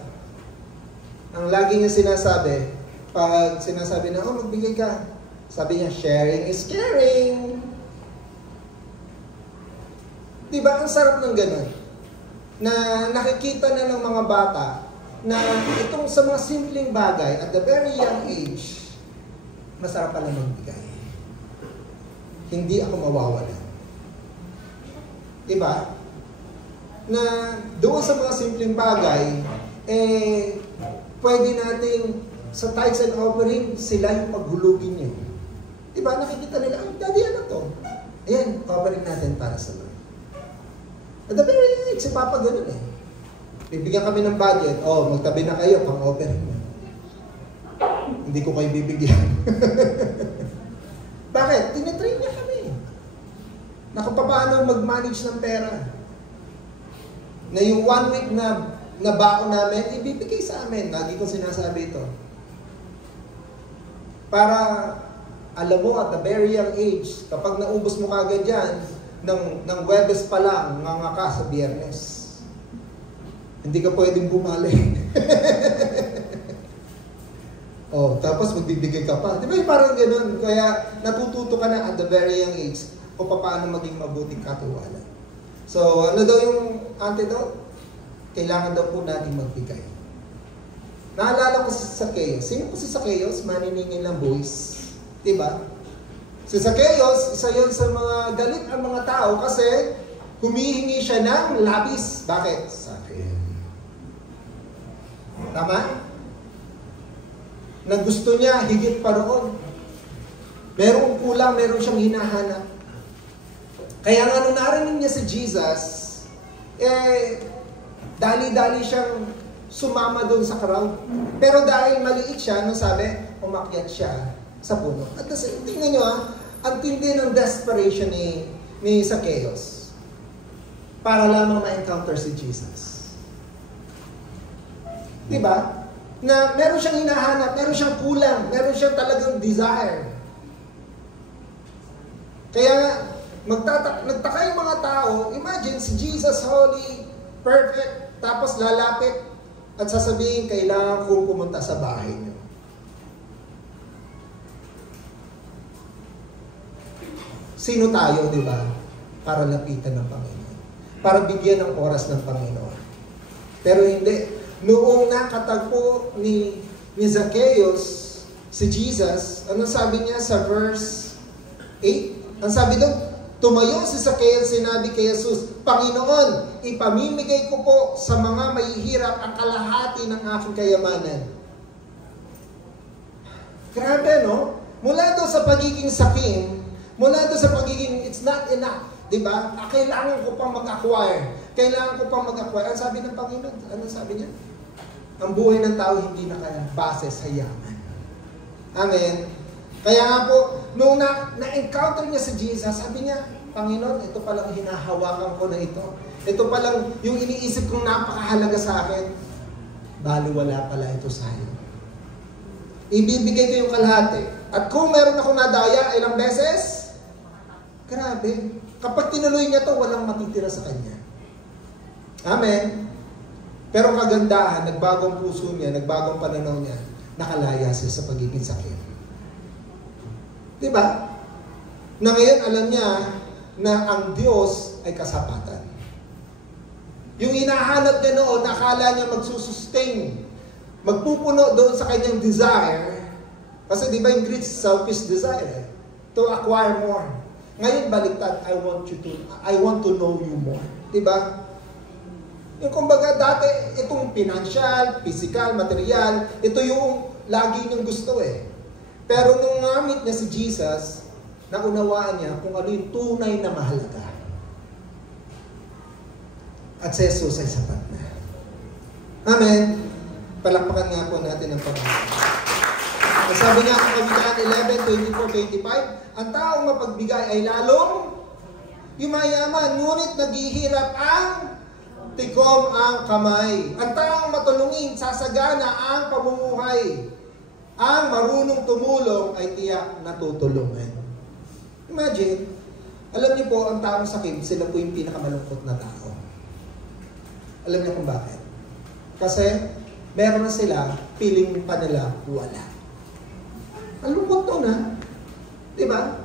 Ang lagi niya sinasabi, pag sinasabi na, oh, magbigay ka, sabi niya, sharing is caring. Diba, ang sarap ng ganun? Na nakikita na ng mga bata na itong sa mga simpleng bagay, at the very young age, masarap pala magbigay. Hindi ako mawawalan. Diba? Na doon sa mga simpleng bagay, pwede nating sa tithes and offering, sila yung paghulugin nyo. Diba? Nakikita nila, ay, daddy, ano to? Ayan, offering natin para sa Lord. At the very end, si Papa ganun eh. Bibigyan kami ng budget, magtabi na kayo, pang-offering nyo. Hindi ko kayo bibigyan. Bakit? Tinatrain niya kami. Na kung paano mag-manage ng pera. Na yung 1 week na baon namin, ibibigay sa amin. Lagi kong sinasabi ito. Para, alam mo, at the very young age, kapag naubos mo kagad yan, ng Webes pa lang, nganga sa Biyernes. Hindi ka pwedeng bumalik. Tapos magbibigay ka pa. Di ba yung parang ganun? Kaya natututo ka na at the very young age kung paano maging mabuting katiwala. So, ano daw yung antidote? Kailangan daw po natin magbigay. Naalala ko si Zacchaeus. Sino po si Zacchaeus? Maniningin ng buwis. Diba? Si Zacchaeus, isa yun sa mga galit ang mga tao kasi humihingi siya ng labis. Bakit? Sakit. Tama? Na gusto niya higit pa roon. Merong kulang, meron siyang hinahanap. Kaya nga nung narinig niya si Jesus, dali-dali siyang sumama doon sa crowd. Pero dahil maliit siya, nung sabi, umakyat siya sa puno. At tingnan nyo ang tindi ng desperation ni Zacchaeus para lamang ma-encounter si Jesus. Diba? Na meron siyang hinahanap, meron siyang kulang, meron siyang talagang desire. Kaya nagtaka yung mga tao, imagine si Jesus, holy, perfect, tapos lalapit at sasabihin, kailangan kong pumunta sa bahay niyo. Sino tayo, di ba? Para lapitan ng Panginoon. Para bigyan ng oras ng Panginoon. Pero hindi. Noong nakatagpo ni Zacchaeus, si Jesus, anong sabi niya sa verse 8? Ang sabi doon, tumayo si Zacchaeus, sinabi kay Jesus, Panginoon, ipamimigay ko po sa mga mahihirap ang kalahati ng aking kayamanan. Grabe, no? Mula doon sa pagiging sakim, mula doon sa pagiging it's not enough, di ba? Kailangan ko pang mag-acquire. Kailangan ko pang mag-acquire. Ang sabi ng Panginoon, ano sabi niya? Ang buhay ng tao hindi na kaya base sa yaman. Amen. Kaya nga po, nung na-encounter niya si Jesus, sabi niya, Panginoon, ito palang hinahawakan ko na ito. Ito palang yung iniisip kong napakahalaga sa akin. Baliwala pala ito sa iyo. Ibibigay ko yung kalahati. At kung meron akong nadaya ilang beses, grabe. Kapag tinuloy niya to, walang matitira sa kanya. Amen. Pero kagandahan, nagbagong puso niya, nagbagong pananaw niya, nakalaya siya sa pagiging sakit. Diba? Na ngayon alam niya na ang Diyos ay kasapatan. Yung hinahanap niya noon, nakala niya magsusustain, magpupuno doon sa kanyang desire. Kasi di ba yung Greek selfish desire, to acquire more. Ngayon baliktad, I want to know you more. Di ba? Yung kumbaga dati, itong financial, physical, material, ito yung lagi niyang gusto eh. Pero nung namit niya si Jesus, naunawaan niya kung ano yung tunay na mahalaga. At si Jesus ay sapat na. Amen. Palakpakan nga po natin ang Panginoon. Sabi nga sa Kawikaan 11:24-25, ang taong mapagbigay ay lalong yumayaman, ngunit naghihirap ang tikom ang kamay. Ang taong matulungin, sasagana ang pamumuhay. Ang marunong tumulong ay tiyak natutulungan. Imagine, alam niyo po, ang taong sakit, sila po yung pinakamalungkot na tao. Alam niyo kung bakit? Kasi, meron na sila, feeling pa nila, wala. Ang lungkot to na. Diba?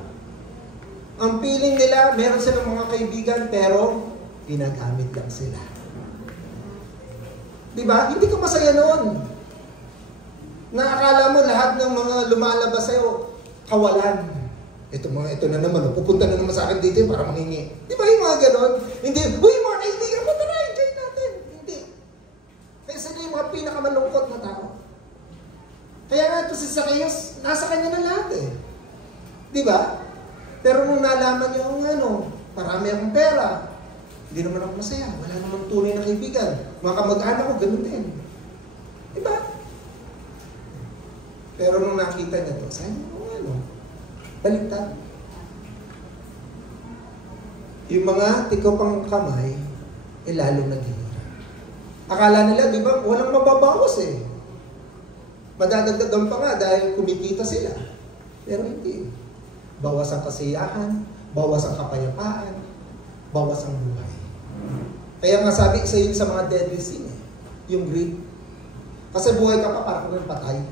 Ang feeling nila, meron silang mga kaibigan, pero ginagamit lang sila. Diba? Hindi ka masaya noon. Naakala mo lahat ng mga lumalabas sa'yo, kawalan. Ito na naman, pupunta na naman sa akin dito para mangingi. Di ba yung mga ganon? Hindi, uy, mga kaibigan mo, tara, enjoy natin. Hindi. Kaya sila yung mga pinakamalungkot na tao. Kaya nga ito si Zacchaeus, nasa kanya na lahat eh. Di ba? Pero nung nalaman niya marami akong pera, hindi naman ako masaya. Wala namang tunay na kaibigan. Mga kamag-anak ko, ganun din. Di ba? Pero nung nakita niya ito, sabi niya, baliktad. Yung mga tikopang kamay, lalo naghihirap. Akala nila, di ba, walang mababawas eh. Madadagdagan pa nga dahil kumikita sila. Pero hindi. Bawas ang kasiyahan, bawas ang kapayapaan, bawas ang buhay. Kaya nga sabi sa yun sa mga deadly sin yung greed. Kasi buhay ka pa para kung patay.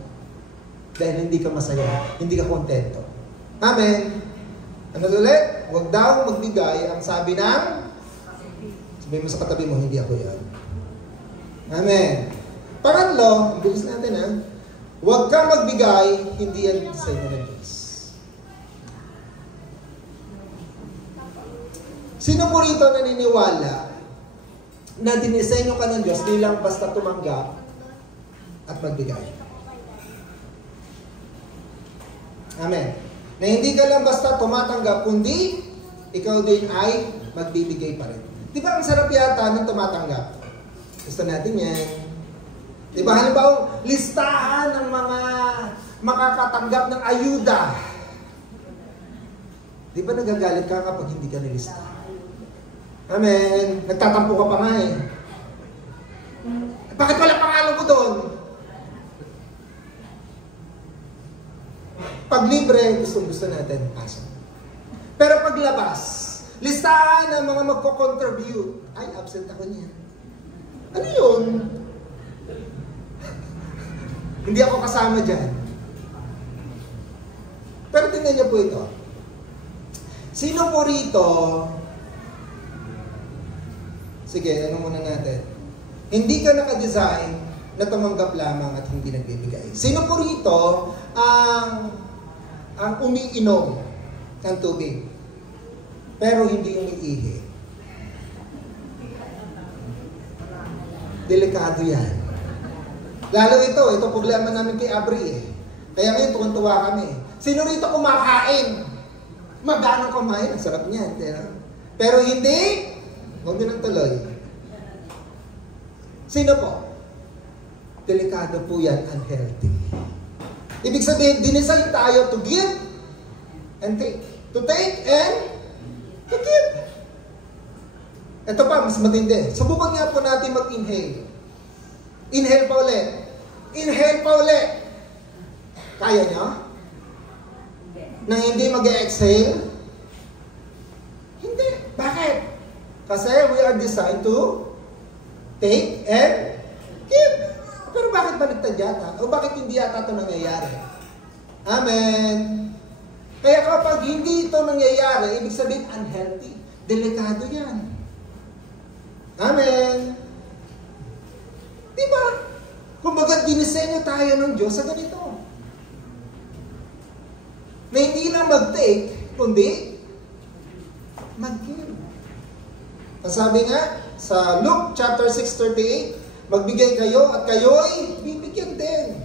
Dahil hindi ka masaya, hindi ka kontento. Amen. Ano ulit? Huwag daw magbigay ang sabi ng sabi mo sa katabi mo, hindi ako yan. Amen. Pangatlo, ang bilis natin ha. Huwag kang magbigay, hindi yan sa inyo ng Diyos. Sino po rito naniniwala na dinisenyo ka ng Diyos di lang basta tumanggap at magbigay? Amen. Na hindi ka lang basta tumatanggap, kundi ikaw din ay magbibigay pa rin. Di ba ang sarap yata ng tumatanggap? Gusto natin yan. Di ba halimbawa, listahan ng mga makakatanggap ng ayuda. Di ba nagagalit ka kapag hindi ka nilista? Amen. Nagtatampo ka pa nga eh. Bakit wala pangalan ko doon? Pag libre, gusto natin, pasok. Pero paglabas, listahan ng mga magko-contribute. Ay, absent ako niya. Ano yun? Hindi ako kasama dyan. Pero tingnan niyo po ito. Sino po rito? Sige, ano muna natin? Hindi ka naka-design na tumanggap lamang at hindi nagbibigay. Sino po rito ang umiinom ng tubig, pero hindi umiihi? Delikado yan. Lalo ito problema namin kay Abri eh. Kaya ngayon, tuwan-tuwa kami. Sino rito kumakain? Magano kumain? Ang sarap niyan. Pero hindi, huwag nyo nang tuloy. Sino po? Delikado po yan, unhealthy. Ibig sabihin, dinesign tayo to give and take. To take and to give. Ito pa, mas matindi. Subukan nga po natin mag-inhale. Inhale pa ulit. Inhale pa ulit. Kaya nyo? Nang hindi mag-exhale? Hindi. Bakit? Kasi we are designed to take and give. Pero bakit baliktad yata? O bakit hindi yata ito nangyayari? Amen. Kaya kapag hindi ito nangyayari, ibig sabihin unhealthy. Delikado yan. Amen. Diba? Kumbaga, dinisenyo tayo ng Diyos sa ganito. Na hindi lang mag-take, kundi mag-give. Sabi nga, sa Luke chapter 6:38, magbigay kayo at kayo'y bibigyan din.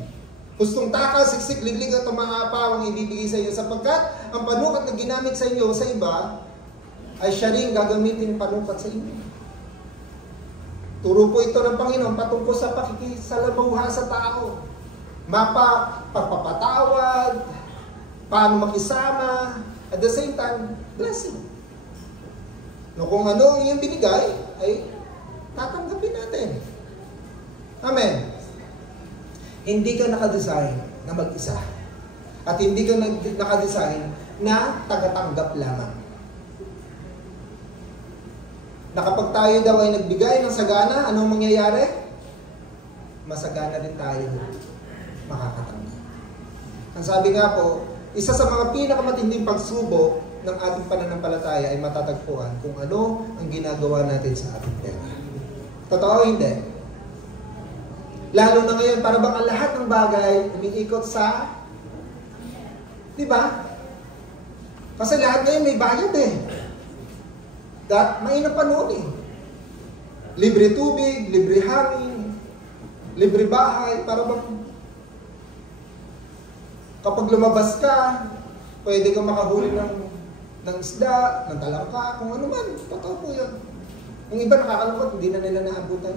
Hustong taka, siksik, liglig at umahapaw ang ibibigay sa inyo sapagkat ang panukat na ginamit sa inyo sa iba ay siya rin gagamitin panukat sa inyo. Turo po ito ng Panginoon patungkol sa pakikisalamuha sa tao. Pagpapatawad, paano makisama, at the same time, blessing. No, kung ano ang iyong binigay, ay tatanggapin natin. Amen. Hindi ka nakadesign na mag-isa. At hindi ka nakadesign na tagatanggap lamang. Na kapag tayo daw ay nagbigay ng sagana, anong mangyayari? Masagana rin tayo makakatanggap. Ang sabi nga po, isa sa mga pinakamatinding pagsubok ng ating pananampalataya ay matatagpuan kung ano ang ginagawa natin sa ating pera. Totoo hindi? Lalo na ngayon, para bang ang lahat ng bagay umiikot sa, di ba? Kasi lahat ngayon may bayad eh. Mainam pa noon eh. Libre tubig, libre hangin, libre bahay, para bang kapag lumabas ka, pwede kang makahuli ng isda, ng talangka, kung ano man. Totoo po yan. Yung iba nakakalungkot, hindi na nila naabutan.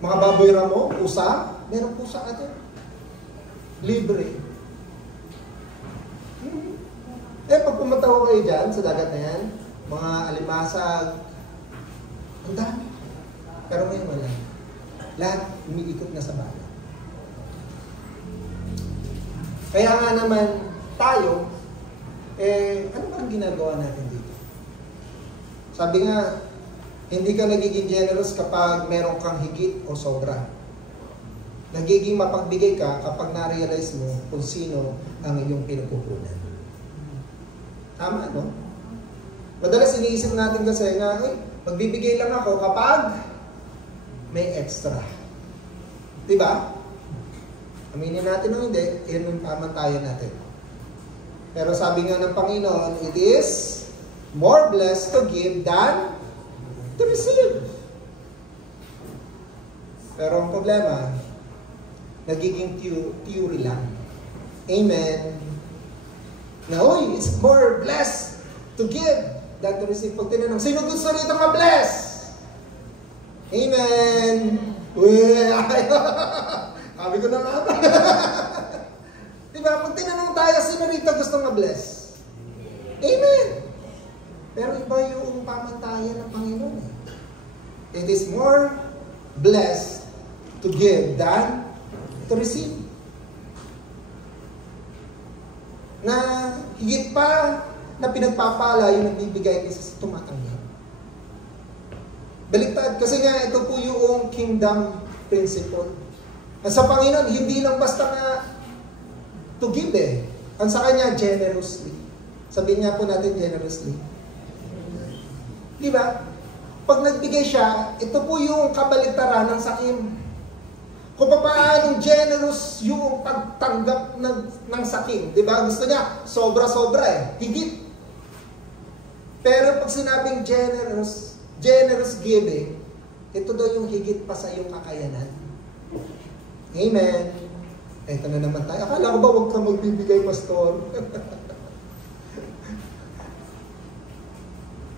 Mga baboy ramo, pusa, meron pusa natin. Libre. Pag pumunta ko kayo dyan, sa dagat na yan, mga alimasag, ang dami. Pero ngayon wala. Lahat umiikot na sa balat. Kaya nga naman, tayo, ano ba ang ginagawa natin dito? Sabi nga, hindi ka nagiging generous kapag meron kang higit o sobra. Nagiging mapagbigay ka kapag na-realize mo kung sino ang iyong pinagkukunan. Tama, no? Madalas iniisip natin kasi na, magbibigay lang ako kapag may extra. Diba? Aminin natin o hindi, yun yung pamantayan natin. Pero sabi nga ng Panginoon, it is more blessed to give than to receive. Pero ang problema, nagiging theory lang. Amen. Na, it's more blessed to give than to receive. Pag tinanong, sino gusto rito ma-bless? Amen. Sabi ko na nga ba? Diba? Pag tinanong tayo, sino rito gusto ma-bless? Amen. Pero iba yung pamantayan ng Panginoon. It is more blessed to give than to receive. Na higit pa na pinagpapala yung nagbibigay kaysa sa tumatanggap. Baliktad, kasi nga ito po yung kingdom principle. Sa Panginoon, hindi lang basta na to give eh. Ang sa Kanya, generously. Sabihin nga po natin generously. Diba? Pag nagbigay siya, ito po yung kabaliktaran ng sakim. Kung paano generous yung pagtanggap ng sakim. Diba? Gusto niya, sobra-sobra eh. Higit. Pero pag sinabing generous giving, ito daw yung higit pa sa iyong kakayanan. Amen. Ito na naman tayo. Akala ko ba huwag kang magbibigay, pastor?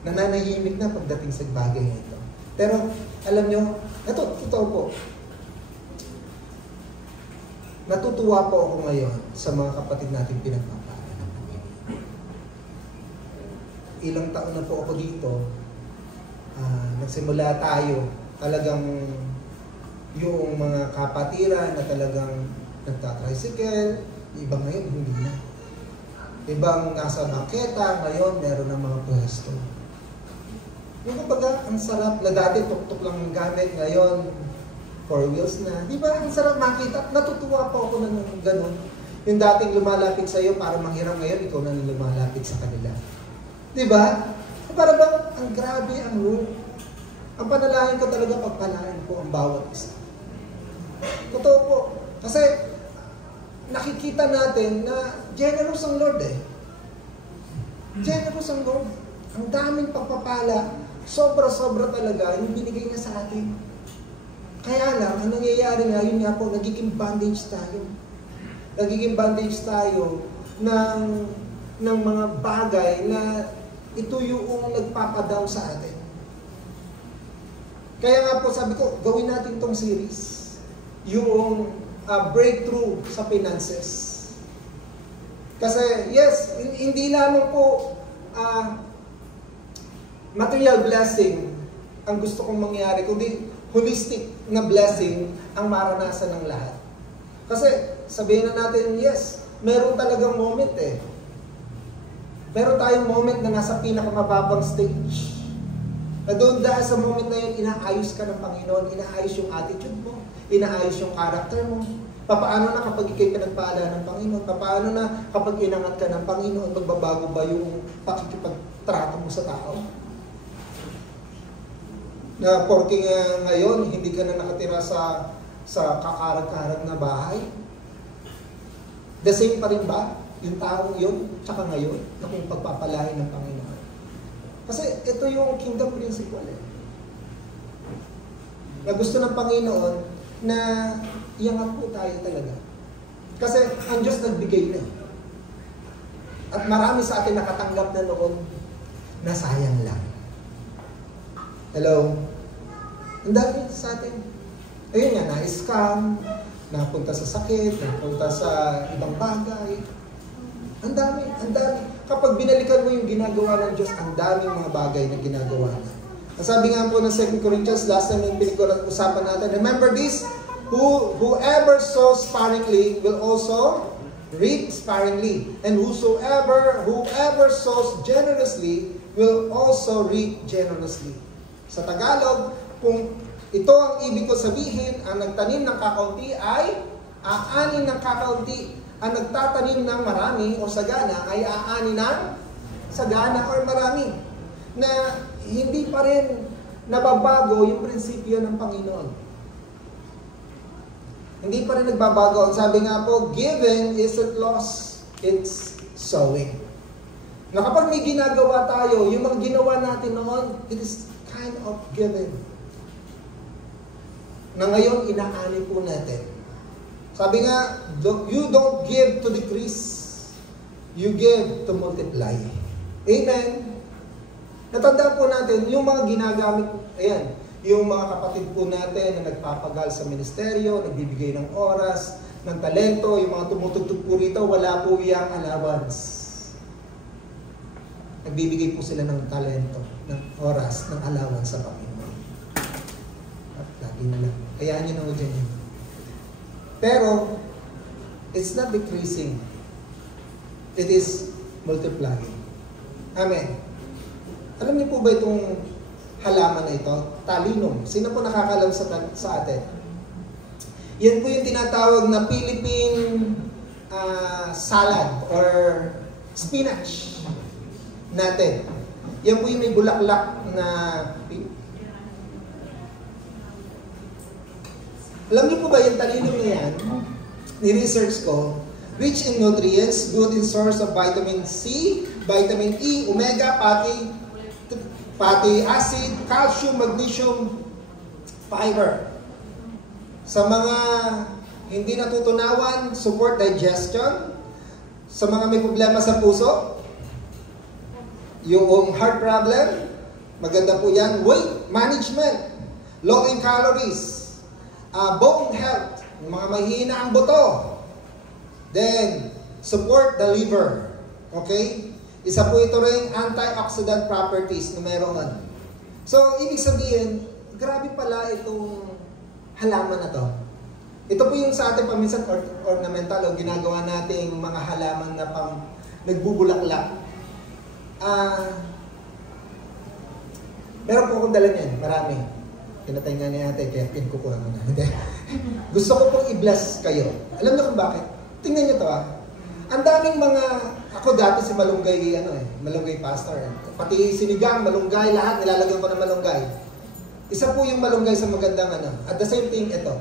Nananahimik na pagdating sa bagay nito. Pero, alam nyo, ito, totoo po. Natutuwa po ako ngayon sa mga kapatid natin pinagpapala ng Panginoon. Ilang taon na po ako dito, nagsimula tayo, talagang yung mga kapatiran na talagang nagtatricycle, iba ngayon hindi na. Ibang nasa bangketa, ngayon meron ng mga pwesto. Yung kumbaga, ang sarap na dati tuk-tuk lang ang gamit, ngayon 4 wheels na. Di ba? Ang sarap makita. Natutuwa po ako ng ganun. Yung dating lumalapit sa iyo para manghiram, ngayon ikaw na lumalapit sa kanila. Di ba? Para bang ang grabe ang rule. Ang panalangin ko talaga, pagpalain po ang bawat isa. Totoo po. Kasi nakikita natin na generous ang Lord eh. Generous ang Lord. Ang daming pagpapala. Sobra-sobra talaga yung binigay niya sa atin. Kaya lang, ang nangyayari nga, yun nga po, nagiging bandage tayo. Nagiging bandage tayo ng mga bagay na ito yung nagpapadown sa atin. Kaya nga po, sabi ko, gawin natin tong series. Yung breakthrough sa finances. Kasi, yes, hindi lamang po material blessing ang gusto kong mangyari, kundi holistic na blessing ang maranasan ng lahat. Kasi sabihin na natin, yes, meron talagang moment eh. Meron tayong moment na nasa pinakamababang stage. Na doon dahil sa moment na yun, inaayos ka ng Panginoon, inaayos yung attitude mo, inaayos yung character mo. Paano na kapag ikay pinagpaala ng Panginoon? Paano na kapag inangat ka ng Panginoon, magbabago ba yung pakikipagtrato mo sa tao? Na porque ngayon, hindi ka na nakatira sa kakarag-karag na bahay? The same pa rin ba yung taong yun, tsaka ngayon, na kung pagpapalain ng Panginoon? Kasi ito yung kingdom principle eh. Na gusto ng Panginoon na iangat po tayo talaga. Kasi ang Diyos nagbigay na. At marami sa atin nakatanggap na noon na sayang lang. Hello? Ang dami sa atin. Ayun nga, na-scam, napunta sa sakit, napunta sa ibang bagay. Ang dami, ang dami. Kapag binalikan mo yung ginagawa ng Diyos, ang daming mga bagay na ginagawa na. Sabi nga po ng 2 Corinthians, last time yung pinag-usapan natin, remember this, whoever sows sparingly will also reap sparingly. And whoever sows generously will also reap generously. Sa Tagalog, kung ito ang ibig ko sabihin, ang nagtanim ng kakaunti ay aanin ng kakaunti. Ang nagtatanim ng marami o sagana ay aanin ng sagana or marami. Na hindi pa rin nababago yung prinsipyo ng Panginoon. Hindi pa rin nagbabago. Ang sabi nga po, giving isn't loss, it's sowing. Na kapag may ginagawa tayo, yung mga ginawa natin noon, it is kind of giving. Na ngayon, inaani po natin. Sabi nga, you don't give to decrease. You give to multiply. Amen? Natandaan po natin, yung mga ginagamit, ayan, yung mga kapatid po natin na nagpapagal sa ministeryo, nagbibigay ng oras, ng talento, yung mga tumutugtog po rito, wala po yung allowance. Nagbibigay po sila ng talento, ng oras, ng allowance sa Panginoon. At lagi na lang. Kayaan nyo na dyan yun. Pero, it's not decreasing. It is multiplying. Amen. Alam niyo po ba itong halaman na ito? Talinum. Sino po nakakalam sa atin? Yan po yung tinatawag na Philippine salad or spinach natin. Yan po yung may bulaklak na... Alam niyo po ba yung talinum na yan? Ni-research ko, rich in nutrients, good in source of vitamin C, vitamin E, omega, fatty acid, calcium, magnesium, fiber. Sa mga hindi natutunawan, support digestion. Sa mga may problema sa puso, yung heart problem, maganda po yan. Weight management, low in calories, bone health, yung mga mahina ang buto, Then, support the liver. Okay? Isa po ito rin antioxidant properties na meron. So, ibig sabihin, grabe pala itong halaman na to. Ito po yung sa ating paminsan ornamental o ginagawa nating mga halaman na nagbubulaklak. Meron po akong dala niyan, marami. Pinatay nga ni ate, kaya pinkukuha ko na. Gusto ko pong i-bless kayo. Alam niyo kung bakit? Tingnan niyo to Ang daming mga, ako dati si Malunggay, Malunggay pastor. Pati sinigang, malunggay, lahat nilalagyan ko ng malunggay. Isa po yung malunggay sa magandang At the same thing, ito.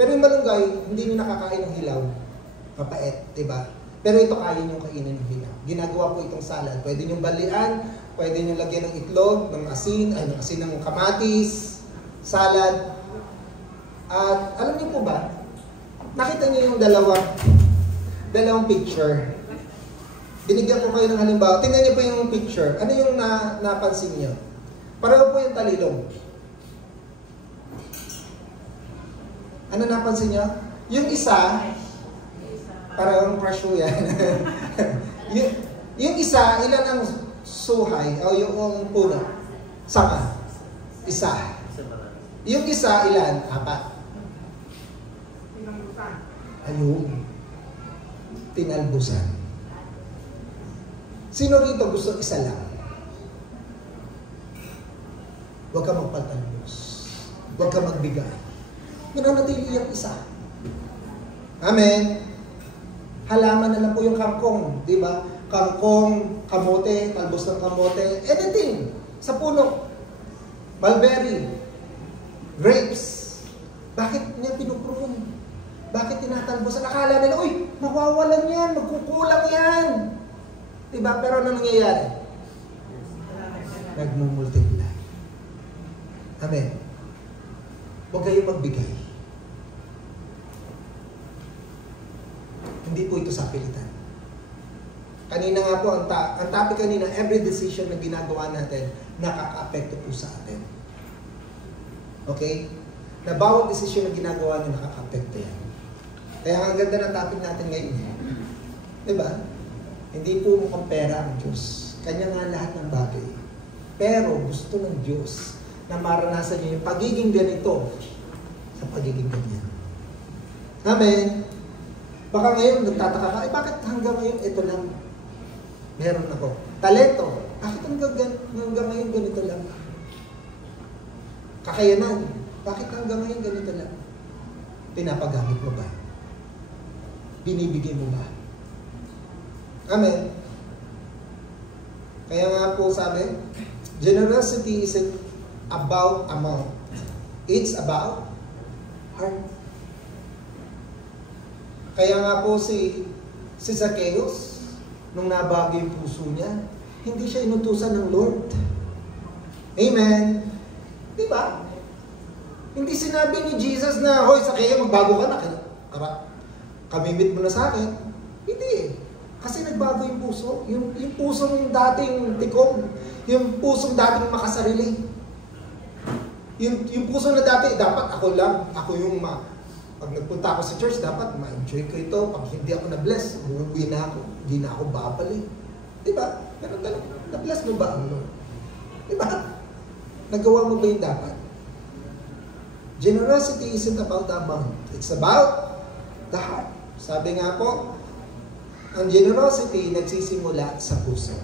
Pero yung malunggay, hindi nyo nakakain ng hilaw. Mapait, diba? Pero ito kaya nyo kainin ng hilaw. Ginagawa po itong salad. Pwede nyo balian, pwede nyo lagyan ng itlog, ng asin ng kamatis, salad. At alam niyo po ba, nakita niyo yung dalawang picture. Binigyan ko kayo ng halimbawa. Tingnan niyo po yung picture. Ano yung napansin niyo? Pareho po yung talilong. Ano napansin niyo? Yung isa, parang presyo yan. yung isa, ilan ang suhay o yung puno? Sanga. Isa. Yung isa, ilan? 4. Ayun. Tinalbusan. Sino rito gusto isa lang? Huwag ka magpatalbos. Huwag ka magbigay. Mananatili yung isa. Amen. Halaman na lang po yung kangkong, di ba? Kangkong, kamote, talbos ng kamote, anything. Sa puno. Mulberry. Grapes. Bakit niya pinuprune? Bakit tinatalbosan? Akala nila, uy, mawawalan yan, magkukulang yan. Diba? Pero ano nangyayari? Nagmumultiply. Amen. Huwag kayo magbigay. Hindi po ito sa pilitan. Kanina nga po, ang topic kanina, every decision na ginagawa natin, nakaka-apekto po sa atin. Okay? Na bawat decision na ginagawa nyo, nakaka-apekto yan. Kaya ang ganda ng topic natin ngayon. Diba? Hindi po mukhang pera ang Diyos. Kanya nga lahat ng bagay. Pero gusto ng Diyos na maranasan nyo yung pagiging ganito sa pagiging ganyan. Amen. Baka ngayon nagtataka ka, bakit hanggang ngayon ito lang? Meron ako. Talento. Bakit hanggang ngayon ganito lang? Kakayanan. Bakit hanggang ngayon ganito lang? Pinapagamit mo ba? Binibigay mo ba? Amen. Kaya nga po sabi, generosity isn't about amount. It's about heart. Kaya nga po si Zacchaeus, nung nabago yung puso niya, hindi siya inutusan ng Lord. Amen. Diba? Hindi sinabi ni Jesus na, hoy, Zacchaeus, magbago ka na. Kamimit mo na sa akin. Hindi. Kasi nagbago yung puso. Yung pusong dating tikom. Yung pusong dating makasarili. Yung puso na dati, dapat ako lang. Ako yung pag nagpunta ako sa church, dapat ma-enjoy ko ito. Pag hindi ako na-bless, uuwi na ako. Hindi na ako babalik. Diba? Pero na-bless mo ba ang Lord? Diba? Nagawa mo ba yung dapat? Generosity isn't about the amount. It's about the heart. Sabi nga po, ang generosity nagsisimula sa puso.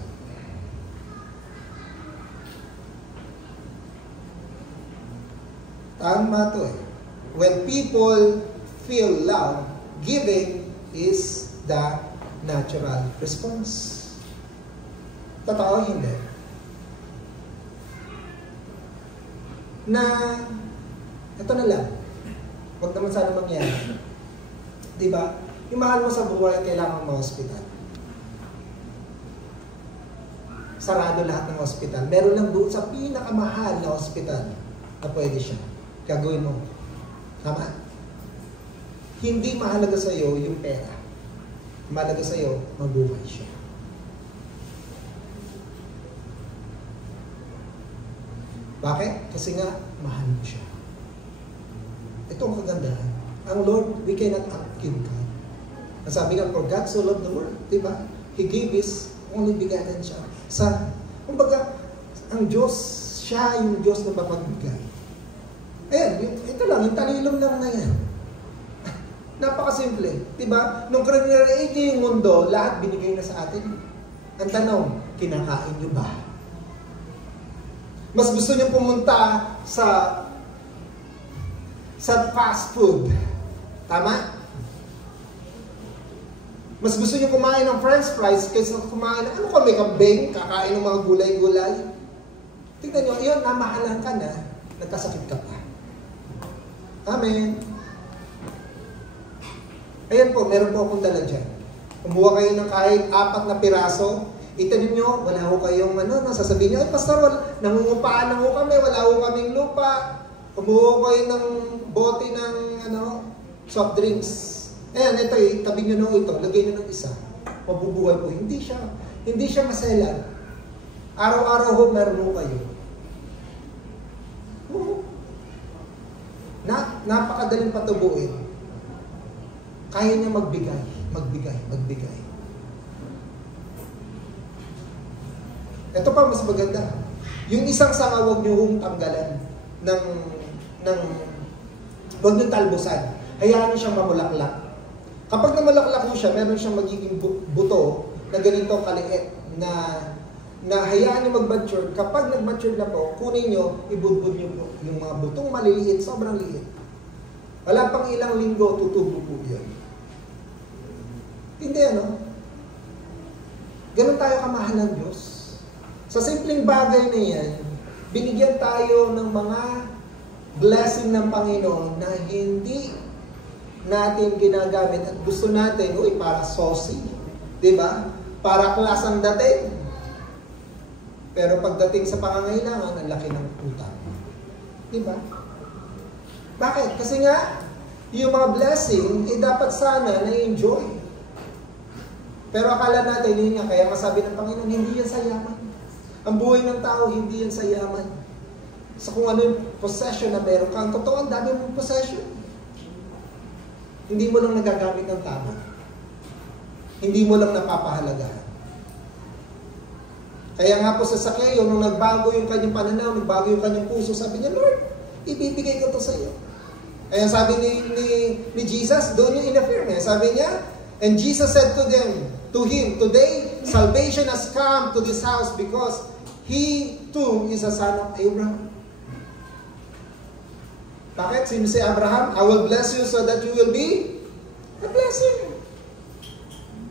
Tama to eh. When people feel love, giving is the natural response. Totoo, hindi. Na, ito na lang. Huwag naman sana mangyari. Diba? Yung mahal mo sa buhay, kailangan ma-hospital. Sarado lahat ng hospital. Meron lang doon sa pinakamahal na hospital na pwede siya. Gagawin mo. Tama? Hindi mahalaga sa iyo yung pera. Mahalaga sa iyo, mabuhay siya. Bakit? Kasi nga, mahal mo siya. Ito ang kagandahan. Ang Lord, we cannot outgive God. Ang sabi nga, for God so loved the world, di ba? He gave His only begotten Son. Kumbaga, ang Diyos, siya yung Diyos na mapagbigay. Ayan, ito lang, yung talilom lang na yan. Napakasimple, di ba? Nung create niyo yung mundo, lahat binigay na sa atin. Ang tanong, kinakain niyo ba? Mas gusto niyo pumunta sa fast food. Tama? Mas gusto niyo kumain ng french fries kaysa kumain ng, ano kami, kambing, kakain ng mga gulay-gulay. Tingnan niyo, yun, namahalan ka na, nagkasakit ka pa. Amen. Ayan po, meron po akong dala dyan. Kumuha kayo ng kahit 4 na piraso, itanim nyo, wala ho kayong sasabihin nyo, ay pastor, nangungupaan na ho kami, wala ho kaming lupa. Kumuha kayo ng bote ng soft drinks. Ayan, ito tabi nyo ito, lagay nyo ng isa. Mabubuhay po. Hindi siya maselan. Araw-araw ho, meron ho kayo. Napakadaling patubuin. Kaya niya magbigay. Ito pa mas maganda. Yung isang sanga, huwag niyo hong tanggalan huwag niyo talbusan. Hayaan niyo siyang mamulaklak. Kapag namulaklak mo siya, meron siyang magiging buto na ganito kaliit na hayaan niyo mag-mature. Kapag nag-mature na po, kunin niyo, ibudbud niyo po yung mga butong maliliit, sobrang liit. Wala pang ilang linggo, tutubo po yun. Hindi, Ganun tayo kamahal ng Diyos. Sa simpleng bagay na yan, binigyan tayo ng mga blessing ng Panginoon na hindi natin ginagamit at gusto natin, para saucy. Diba? Para klasang dating. Pero pagdating sa pangangailangan, ang laki ng utang. Diba? Bakit? Kasi nga, yung mga blessing, dapat sana na-enjoy. Pero akala natin, yun nga, kaya masabi ng Panginoon, hindi yan sa yaman. Ang buhay ng tao, hindi yan sa yaman. Sa kung ano yung possession na meron ka, ang totoo, ang dami mong possession. Hindi mo lang nagagamit ng tama. Hindi mo lang napapahalagahan. Kaya nga po sa Sakeo, nung nagbago yung kanyang pananaw, nagbago yung kanyang puso, sabi niya, Lord, ibibigay ko to sa iyo. Kaya sabi ni Jesus, doon yung in-affirm niya. Sabi niya, and Jesus said to him, today, salvation has come to this house because he too is a son of Abraham. Bakit? Sino si Abraham? I will bless you so that you will be a blessing.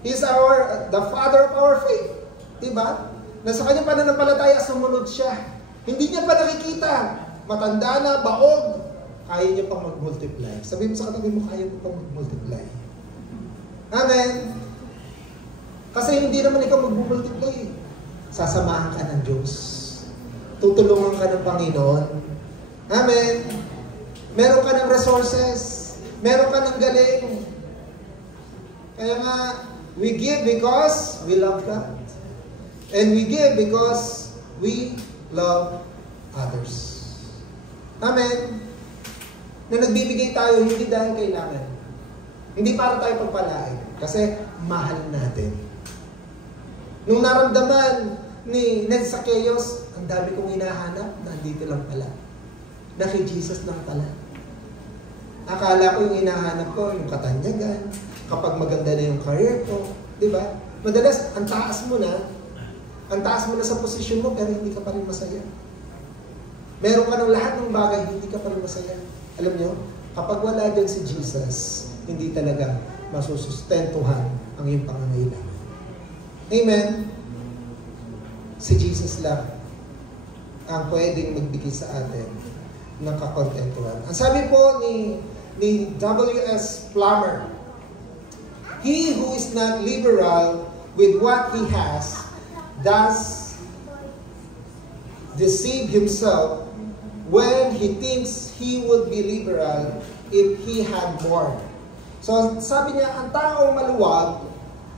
He's the father of our faith. Diba? Nasa kanyang pananampalataya, sumunod siya. Hindi niya pa nakikita. Matanda na, baog. Kaya niya pang mag-multiply. Sabi mo sa katabi mo, kaya mo pang mag-multiply. Amen. Kasi hindi naman ikaw mag-multiply. Sasamahan ka ng Diyos. Tutulungan ka ng Panginoon. Amen. Meron ka ng resources. Meron ka ng galing. Kaya nga, we give because we love God. And we give because we love others. Amen. Na nagbibigay tayo, hindi dahil kailangan. Hindi para tayo pagpalain. Kasi mahal natin. Nung naramdaman ni Zacchaeus, ang dami kong hinahanap, nandito lang pala. Na kay Jesus lang pala. Akala ko yung hinahanap ko, yung katanyagan, kapag maganda na yung career ko, di ba? Madalas, ang taas mo na sa posisyon mo, pero hindi ka pa rin masaya. Meron ka ng lahat ng bagay, hindi ka pa rin masaya. Alam nyo, kapag wala dyan si Jesus, hindi talaga masusustentuhan ang iyong pangangailangan. Amen? Si Jesus lang ang pwedeng magbigay sa atin ng kakontentuhan. Ang sabi po ni W.S. Plummer, he who is not liberal with what he has does deceive himself when he thinks he would be liberal if he had more. So sabi niya, ang taong maluwag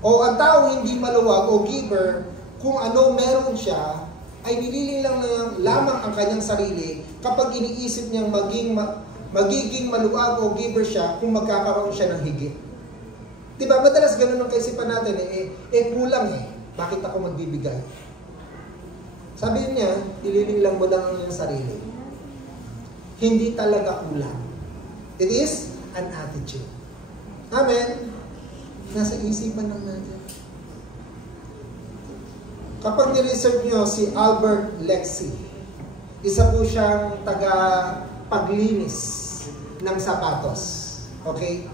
o ang taong hindi maluwag o giver, kung ano meron siya, ay nililing lang lamang ang kanyang sarili kapag iniisip niyang magiging maluwag o giver siya kung magkakaroon siya ng higit. Diba, madalas ganun ang kaisipan natin kulang Bakit ako magbibigay? Sabi niya, ililing lang mo lang ang iyong sarili. Hindi talaga kulang. It is an attitude. Amen? Nasa isipan lang natin. Kapag ni-research nyo si Albert Lexie, isa po siyang taga-paglinis ng sapatos. Okay?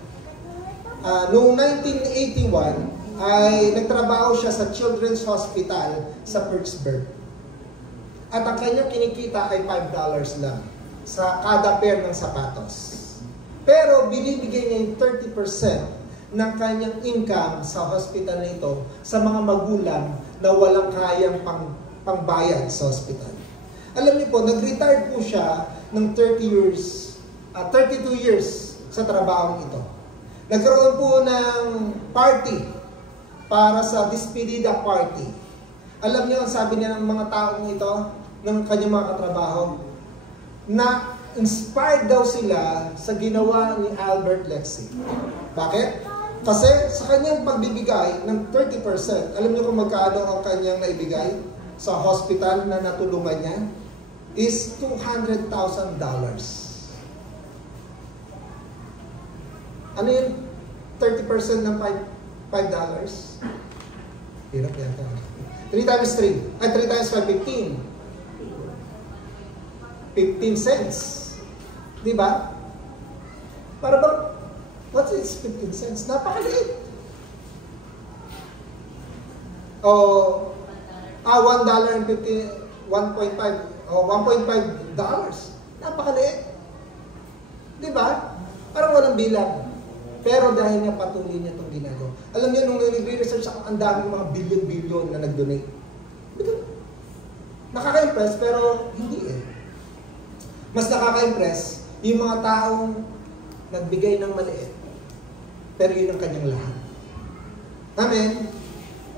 Noong 1981, ay nagtrabaho siya sa Children's Hospital sa Pittsburgh. At ang kanyang kinikita ay $5 lang sa kada pair ng sapatos. Pero binibigay niya yung 30% ng kanyang income sa hospital nito sa mga magulang na walang kayang pangbayad sa hospital. Alam niyo po, nag-retire po siya ng 32 years sa trabahong ito. Nagkaroon po ng party para sa despedida party. Alam niyo, ang sabi niya ng mga taong ito, ng kanyang mga katrabaho, na inspired daw sila sa ginawa ni Albert Lexie. Bakit? Kasi sa kanyang pagbibigay ng 30%, alam niyo kung magkano ang kanyang naibigay sa hospital na natulungan niya? Is $200,000. Ano yun? 30% ng $5? Hirap yata. 3 times 3. Ay, 3 times 5, 15. 15 cents. Diba? Para bang, what is 15 cents? Napakaliit. O, $1.50, 1.5, o $1.5. Napakaliit. Diba? Parang walang bilang. Pero dahil nga patuloy niya itong ginagawa. Alam niyo, nung nag-research ako, ang daming mga billion-billion na nag-donate. Nakaka-impress, pero hindi Mas nakaka-impress yung mga taong nagbigay ng maliit. Pero yun ang kanyang lahat. Amen?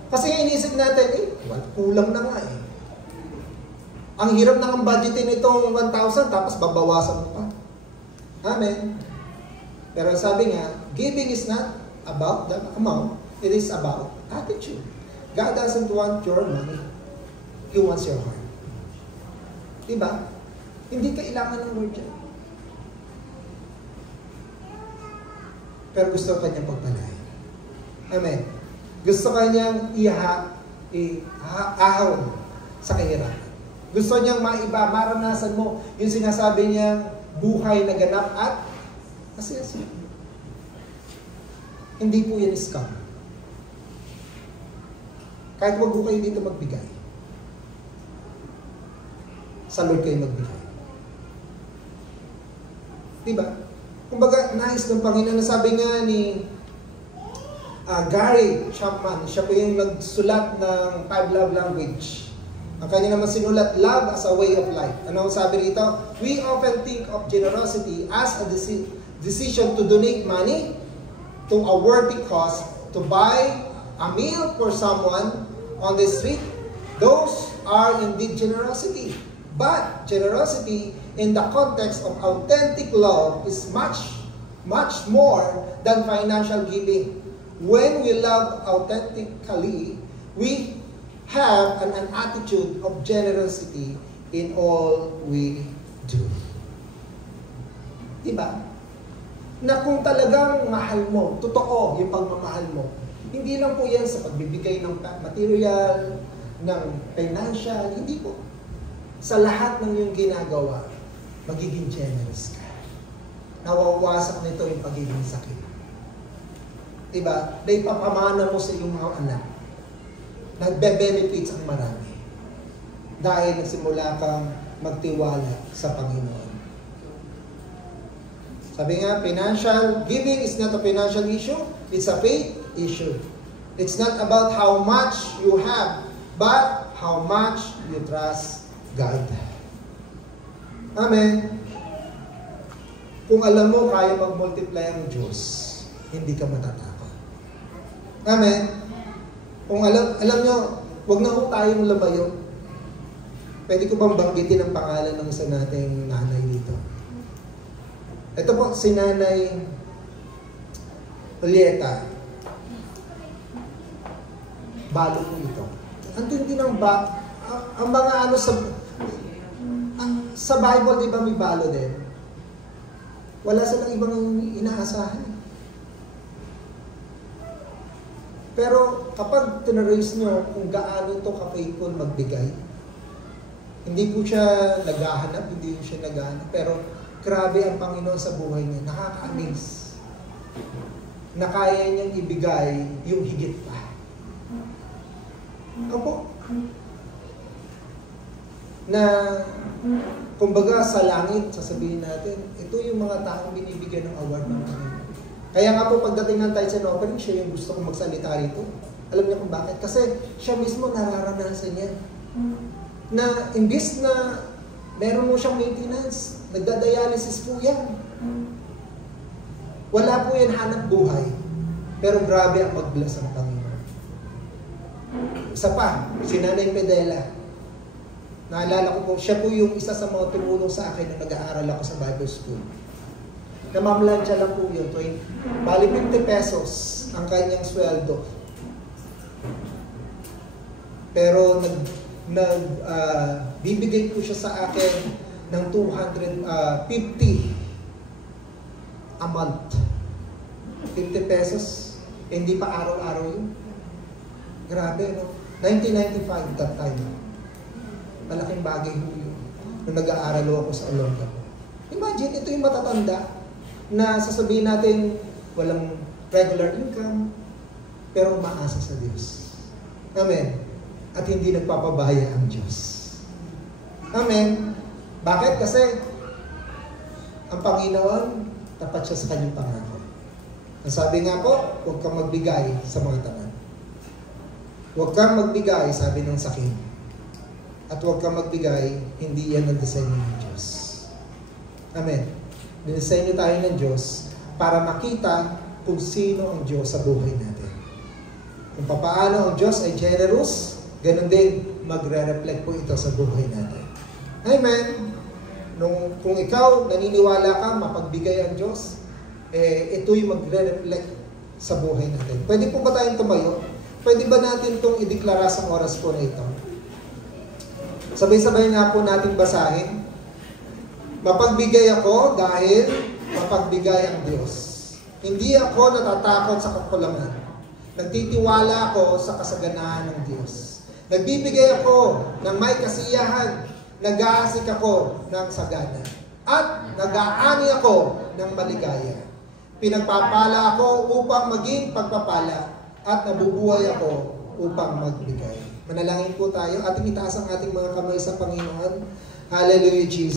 Kasi iniisip natin, kulang na nga Ang hirap na ang budgetin itong 1,000, tapos babawasan mo pa. Amen? Pero sabi nga, giving is not about the amount. It is about attitude. God doesn't want your money. He wants your heart. Diba? Hindi kailangan ng word yan. Pero gusto kanyang pagpalain. Amen. Gusto kanyang ahon sa kahirapan. Gusto niyang maranasan mo yung sinasabi niyang buhay na ganap at masaya. Hindi po yan scam. Kahit wag po kayo dito magbigay. Sa Lord kayo magbigay. Diba? Kumbaga, nais ng Panginoon na sabi nga ni Gary Chapman, siya po yung nagsulat ng 5 love language. Ang kanya naman sinulat, love as a way of life. Ano ang sabi rito? We often think of generosity as a decision to donate money to a worthy cause, to buy a meal for someone on the street. Those are indeed generosity. But generosity in the context of authentic love is much more than financial giving. When we love authentically, we have an attitude of generosity in all we do. Diba? Na kung talagang mahal mo, totoo yung pagmamahal mo, hindi lang po yan sa pagbibigay ng material, ng financial, hindi po. Sa lahat ng iyong ginagawa, magiging generous ka. Nawawasak nito yung pagiging sakit. Diba? Naipapamana mo sa iyong mga anak. Nagbe-benefits ang marami. Dahil nagsimula kang magtiwala sa Panginoon. Sabi nga, financial giving is not a financial issue, it's a faith issue. It's not about how much you have, but how much you trust God. Amen. Kung alam mo, kaya mag-multiply ang Diyos, hindi ka matatakot. Amen. Kung alam nyo, huwag na ho tayong lumayo. Pwede ko bang banggitin ang pangalan ng isa nating nanay dito? Ito po, si Nanay Julieta. balo po ito. Ang tindi ng ang mga ano sa Bible, di ba may balo din? Wala silang ibang inaasahan. Pero kapag tinarace nyo kung gaano ito ka-faithful magbigay, hindi po siya naghahanap, hindi po siya naghahanap, pero grabe ang Panginoon sa buhay niya, nakaka-amaze. Na kaya niyang ibigay yung higit pa. Opo. Na, kumbaga sa langit, sasabihin natin, ito yung mga taong binibigyan ng award ng Panginoon. Kaya nga po pagdating ng tithes and offering, siya yung gusto kong magsalita rito. Alam niyo kung bakit? Kasi siya mismo nararanasan niya. Na imbis na meron mo siyang maintenance, nagda-dialysis po yan. Wala po yan hanap buhay. Pero grabe ang mag-bless ng Panginoon. Isa pa, si Nanay Pedela. Naalala ko po, siya po yung isa sa mga tumulong sa akin nung nag-aaral ako sa Bible School. Namamlansya lang po yun. Bali 50 pesos ang kanyang sweldo. Pero bibigay po siya sa akin ng 250 a month. 50 pesos. Hindi pa araw-araw yun. Grabe, no? 1995 that time. Malaking bagay po yun. Nung nag-aaral ako sa Olonga. Imagine, ito yung matatanda na sasabihin natin walang regular income, pero umaasa sa Diyos. Amen. At hindi nagpapabaya ang Diyos. Amen. Bakit? Kasi ang Panginoon, tapat siya sa kanyang pangako. Ang sabi nga po, huwag kang magbigay sa mga tamad. Huwag kang magbigay, sabi ng sakim. At huwag kang magbigay, hindi yan ang disenyo ng Diyos. Amen. Dinisenyo tayo ng Diyos para makita kung sino ang Diyos sa buhay natin. Kung paano ang Diyos ay generous, ganun din magre-reflect po ito sa buhay natin. Amen! Kung ikaw naniniwala ka, mapagbigay ang Diyos, ito'y magre-reflect sa buhay natin. Pwede po ba tayong tumayo? Pwede ba natin itong ideklara sa oras po na ito? Sabay-sabay nga po natin basahin. Mapagbigay ako dahil mapagbigay ang Diyos. Hindi ako natatakot sa kakulangan. Nagtitiwala ako sa kasaganaan ng Diyos. Nagbibigay ako ng may kasiyahan. Nag-aasik ako ng sagana. At nag-aani ako ng maligaya. Pinagpapala ako upang maging pagpapala. At nabubuhay ako upang magbigay. Manalangin po tayo. Ating itaas ang ating mga kamay sa Panginoon. Hallelujah, Jesus.